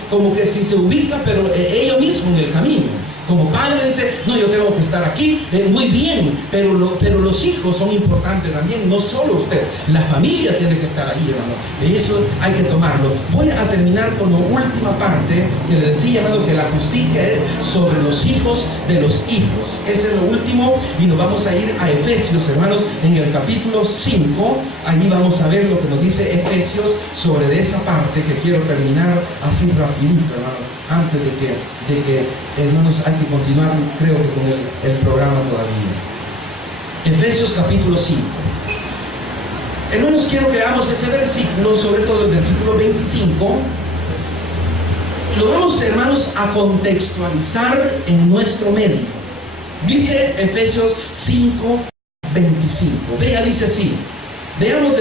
como que si se ubica, pero ellos mismos en el camino. Como padre dice, no, yo tengo que estar aquí, muy bien, pero los hijos son importantes también, no solo usted, la familia tiene que estar ahí, hermano, y eso hay que tomarlo. Voy a terminar con la última parte que le decía, hermano, que la justicia es sobre los hijos de los hijos. Ese es lo último, y nos vamos a ir a Efesios, hermanos, en el capítulo 5, allí vamos a ver lo que nos dice Efesios sobre esa parte que quiero terminar así rapidito, hermano. Antes de que, hermanos, hay que continuar, creo que con el programa todavía. Efesios capítulo 5. Hermanos, quiero que veamos ese versículo, sobre todo el versículo 25. Lo vamos, hermanos, a contextualizar en nuestro medio. Dice Efesios 5, 25. Vea, dice así. Veamos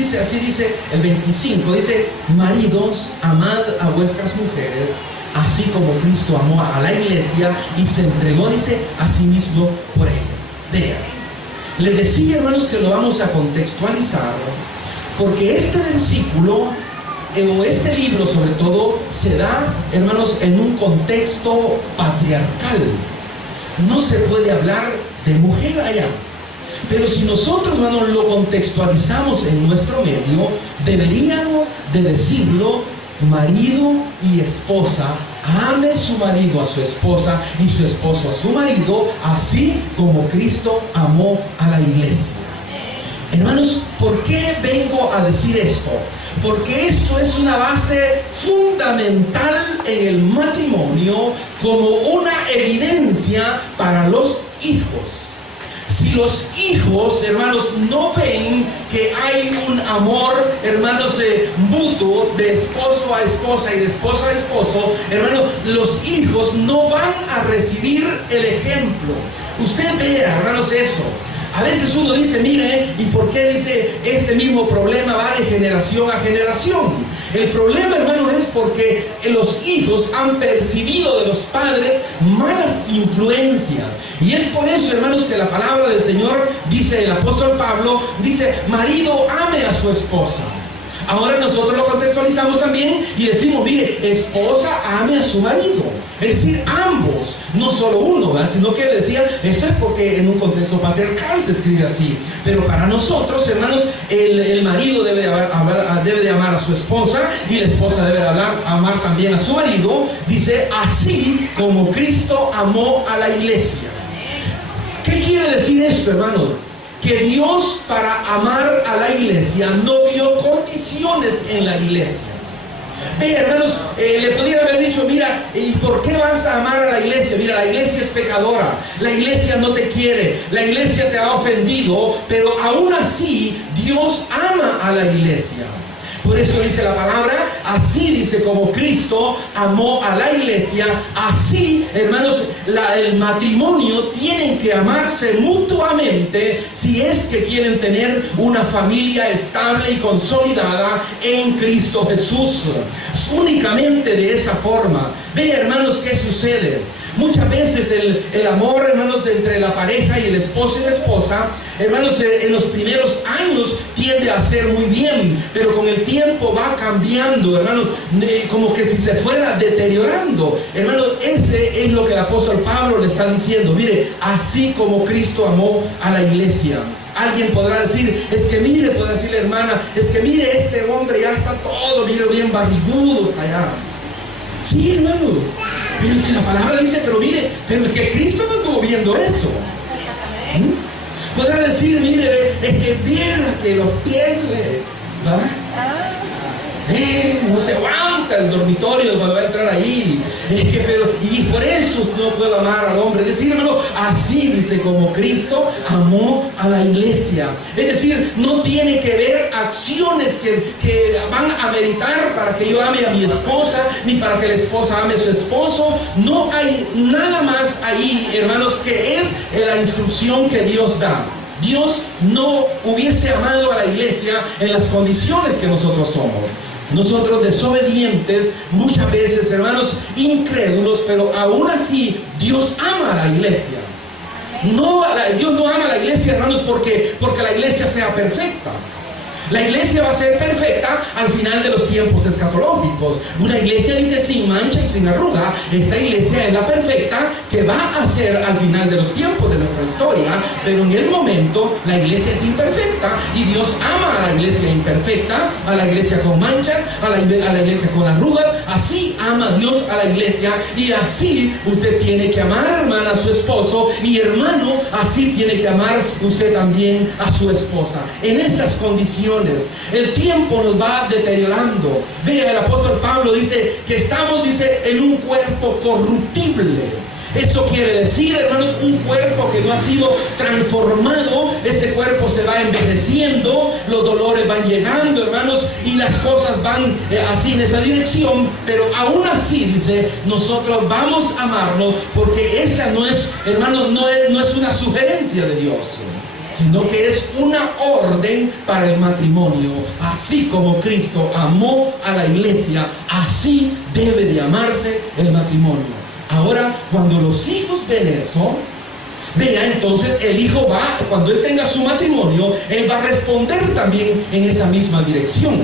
dice el 25, dice, maridos, amad a vuestras mujeres, así como Cristo amó a la iglesia y se entregó, dice, a sí mismo por ella. Vean, les decía, hermanos, que lo vamos a contextualizar, porque este versículo, o este libro sobre todo, se da, hermanos, en un contexto patriarcal. No se puede hablar de mujer allá. Pero si nosotros, hermanos, lo contextualizamos en nuestro medio, deberíamos de decirlo: marido y esposa, ame su marido a su esposa y su esposo a su marido, así como Cristo amó a la iglesia. Hermanos, ¿por qué vengo a decir esto? Porque esto es una base fundamental en el matrimonio, como una evidencia para los hijos. Si los hijos, hermanos, no ven que hay un amor, hermanos, mutuo, de esposo a esposa y de esposa a esposo, hermanos, los hijos no van a recibir el ejemplo. Usted vea, hermanos, eso. A veces uno dice, mire, ¿y por qué dice este mismo problema va de generación a generación? El problema, hermanos, es porque los hijos han percibido de los padres malas influencias. Y es por eso, hermanos, que la palabra del Señor, dice el apóstol Pablo, dice, marido ame a su esposa. Ahora nosotros lo contextualizamos también y decimos, mire, esposa ame a su marido. Es decir, ambos, no solo uno, ¿verdad? Sino que decía, esto es porque en un contexto patriarcal se escribe así. Pero para nosotros, hermanos, el marido debe de amar a su esposa y la esposa debe de amar también a su marido. Dice, así como Cristo amó a la iglesia. ¿Qué quiere decir esto, hermanos? Que Dios, para amar a la iglesia, no vio condiciones en la iglesia. Mira, hermanos, le pudiera haber dicho, mira, ¿y por qué vas a amar a la iglesia? Mira, la iglesia es pecadora, la iglesia no te quiere, la iglesia te ha ofendido, pero aún así Dios ama a la iglesia. Por eso dice la palabra, así dice como Cristo amó a la iglesia, así, hermanos, el matrimonio tienen que amarse mutuamente si es que quieren tener una familia estable y consolidada en Cristo Jesús. Únicamente de esa forma. Ve, hermanos, ¿qué sucede? Muchas veces el amor, hermanos, entre la pareja y el esposo y la esposa, hermanos, en los primeros años tiende a ser muy bien, pero con el tiempo va cambiando, hermanos, como que si se fuera deteriorando. Hermanos, ese es lo que el apóstol Pablo le está diciendo. Mire, así como Cristo amó a la iglesia. Alguien podrá decir, es que mire, podrá decir la hermana, es que mire, este hombre ya está todo, mire, bien barrigudo está allá. Sí, hermano, pero es que la palabra dice, pero mire, pero es que Cristo no estuvo viendo eso. Podrá decir, mire, es que viera que los pies, ¿verdad? No se aguanta el dormitorio cuando va a entrar ahí. Y por eso no puedo amar al hombre. Es decir, hermano, así dice, como Cristo amó a la iglesia. Es decir, no tiene que ver acciones que van a meritar para que yo ame a mi esposa, ni para que la esposa ame a su esposo. No hay nada más ahí, hermanos, que es la instrucción que Dios da. Dios no hubiese amado a la iglesia en las condiciones que nosotros somos. Nosotros desobedientes, muchas veces, hermanos, incrédulos, pero aún así Dios ama a la iglesia. Dios no ama a la iglesia, hermanos, porque la iglesia sea perfecta. La iglesia va a ser perfecta al final de los tiempos escatológicos. Una iglesia, dice, sin mancha y sin arruga. Esta iglesia es la perfecta que va a ser al final de los tiempos de nuestra historia. Pero en el momento la iglesia es imperfecta y Dios ama a la iglesia imperfecta, a la iglesia con manchas, a la iglesia con arrugas. Así ama Dios a la iglesia, y así usted tiene que amar, hermana, a su esposo, y hermano, así tiene que amar usted también a su esposa. En esas condiciones el tiempo nos va deteriorando. Vea, el apóstol Pablo dice que estamos, dice, en un cuerpo corruptible. Eso quiere decir, hermanos, un cuerpo que no ha sido transformado. Este cuerpo se va envejeciendo, los dolores van llegando, hermanos, y las cosas van así en esa dirección. Pero aún así, dice, nosotros vamos a amarnos, porque esa no es, hermanos, no es una sugerencia de Dios, sino que es una orden para el matrimonio. Así como Cristo amó a la iglesia, así debe de amarse el matrimonio. Ahora, cuando los hijos ven eso, vea, entonces el hijo va, cuando él tenga su matrimonio, él va a responder también en esa misma dirección.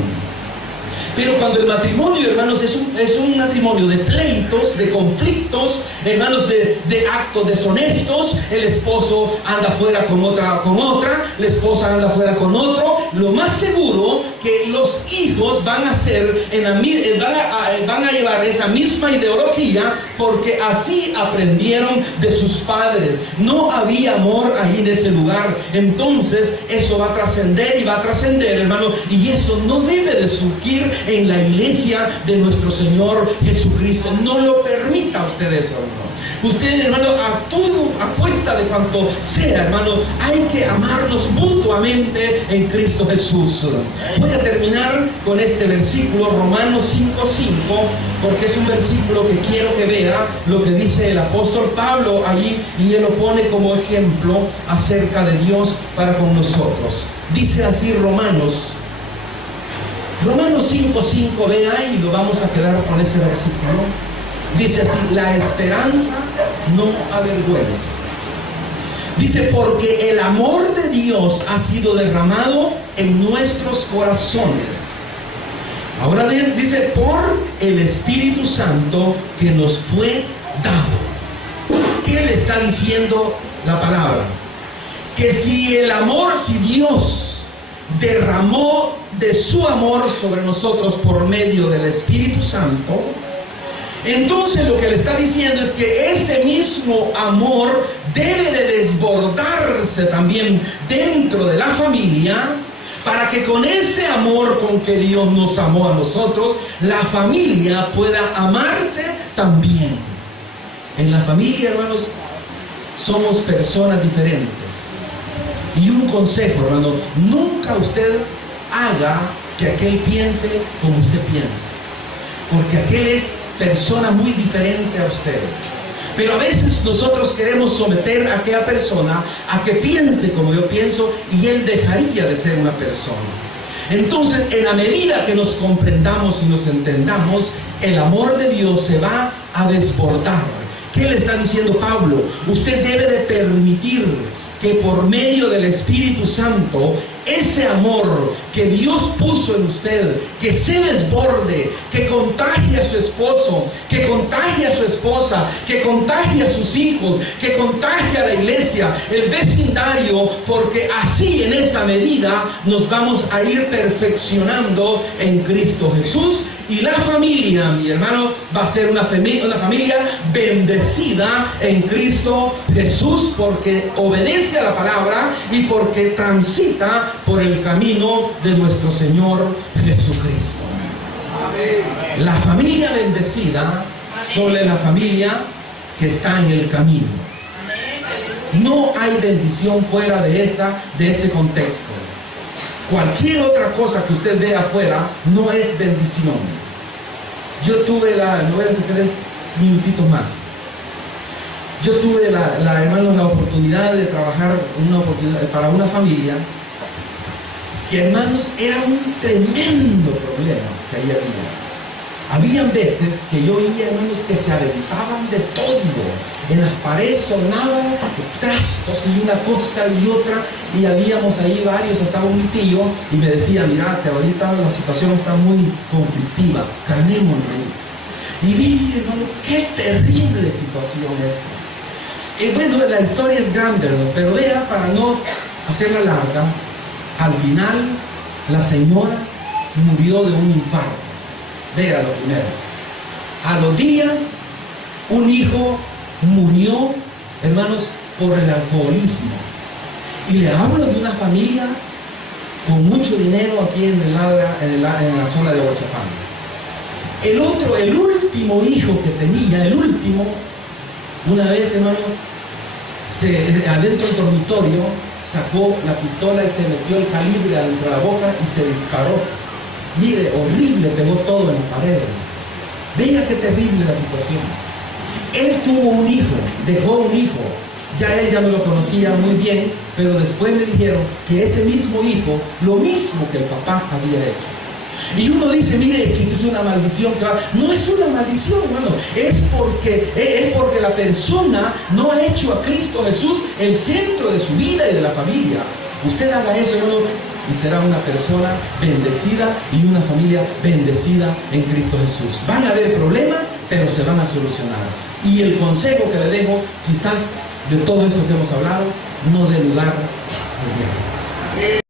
Pero cuando el matrimonio, hermanos, es un matrimonio de pleitos, de conflictos, hermanos, de actos deshonestos, el esposo anda fuera con otra, la esposa anda fuera con otro, lo más seguro que los hijos van a ser, van a llevar esa misma ideología, porque así aprendieron de sus padres. No había amor ahí en ese lugar. Entonces eso va a trascender y va a trascender, hermano, y eso no debe de surgir en la iglesia de nuestro Señor Jesucristo. No lo permita usted eso, hermano. Usted, hermano, a todo, a cuesta de cuanto sea, hermano, hay que amarnos mutuamente en Cristo Jesús. Voy a terminar con este versículo, Romanos 5:5, porque es un versículo que quiero que vea lo que dice el apóstol Pablo allí, y él lo pone como ejemplo acerca de Dios para con nosotros. Dice así Romanos 5:5, ve ahí, lo vamos a quedar con ese versículo. Dice así: la esperanza no avergüenza. Dice, porque el amor de Dios ha sido derramado en nuestros corazones. Ahora dice, por el Espíritu Santo que nos fue dado. ¿Qué le está diciendo la palabra? Que si Dios derramó de su amor sobre nosotros por medio del Espíritu Santo, entonces lo que le está diciendo es que ese mismo amor debe de desbordarse también dentro de la familia, para que con ese amor con que Dios nos amó a nosotros, la familia pueda amarse también. En la familia, hermanos, somos personas diferentes. Y un consejo, hermano: nunca usted haga que aquel piense como usted piensa, porque aquel es persona muy diferente a usted. Pero a veces nosotros queremos someter a aquella persona a que piense como yo pienso, y él dejaría de ser una persona. Entonces, en la medida que nos comprendamos y nos entendamos, el amor de Dios se va a desbordar. ¿Qué le está diciendo Pablo? Usted debe de permitir que por medio del Espíritu Santo, ese amor que Dios puso en usted, que se desborde, que contagie a su esposo, que contagie a su esposa, que contagie a sus hijos, que contagie a la iglesia, el vecindario, porque así, en esa medida, nos vamos a ir perfeccionando en Cristo Jesús. Y la familia, mi hermano, va a ser una familia bendecida en Cristo Jesús, porque obedece a la palabra y porque transita por el camino de nuestro Señor Jesucristo. La familia bendecida solo es la familia que está en el camino. No hay bendición fuera de ese contexto. Cualquier otra cosa que usted vea afuera no es bendición. Yo tuve me voy a decir 3 minutitos más. Yo tuve hermano, la oportunidad de trabajar para una familia que, hermanos, era un tremendo problema que ahí había. Habían veces que yo oía, hermanos, que se aventaban de todo. En las paredes sonaban trastos y una cosa y otra, y habíamos ahí varios. Estaba un tío y me decía: mira, que ahorita la situación está muy conflictiva, calmémonos. Y dije: hermano, qué terrible situación es. Bueno, la historia es grande, ¿no? Pero vea, para no hacerla larga, al final la señora murió de un infarto. Vea lo primero. A los días, un hijo murió, hermanos, por el alcoholismo. Y le hablo de una familia con mucho dinero aquí en la zona de Huachapán. El último hijo que tenía, una vez, hermano, adentro del dormitorio, sacó la pistola y se metió el calibre adentro de la boca y se disparó. Mire, horrible, pegó todo en la pared. Vea qué terrible la situación. Él tuvo un hijo, dejó un hijo. Ya él ya no lo conocía muy bien, pero después me dijeron que ese mismo hijo, lo mismo que el papá había hecho. Y uno dice: mire, que es una maldición que va. No es una maldición, hermano. Es porque la persona no ha hecho a Cristo Jesús el centro de su vida y de la familia. Usted haga eso, hermano, y será una persona bendecida y una familia bendecida en Cristo Jesús. Van a haber problemas, pero se van a solucionar. Y el consejo que le dejo, quizás de todo esto que hemos hablado, no dé lugar al diablo.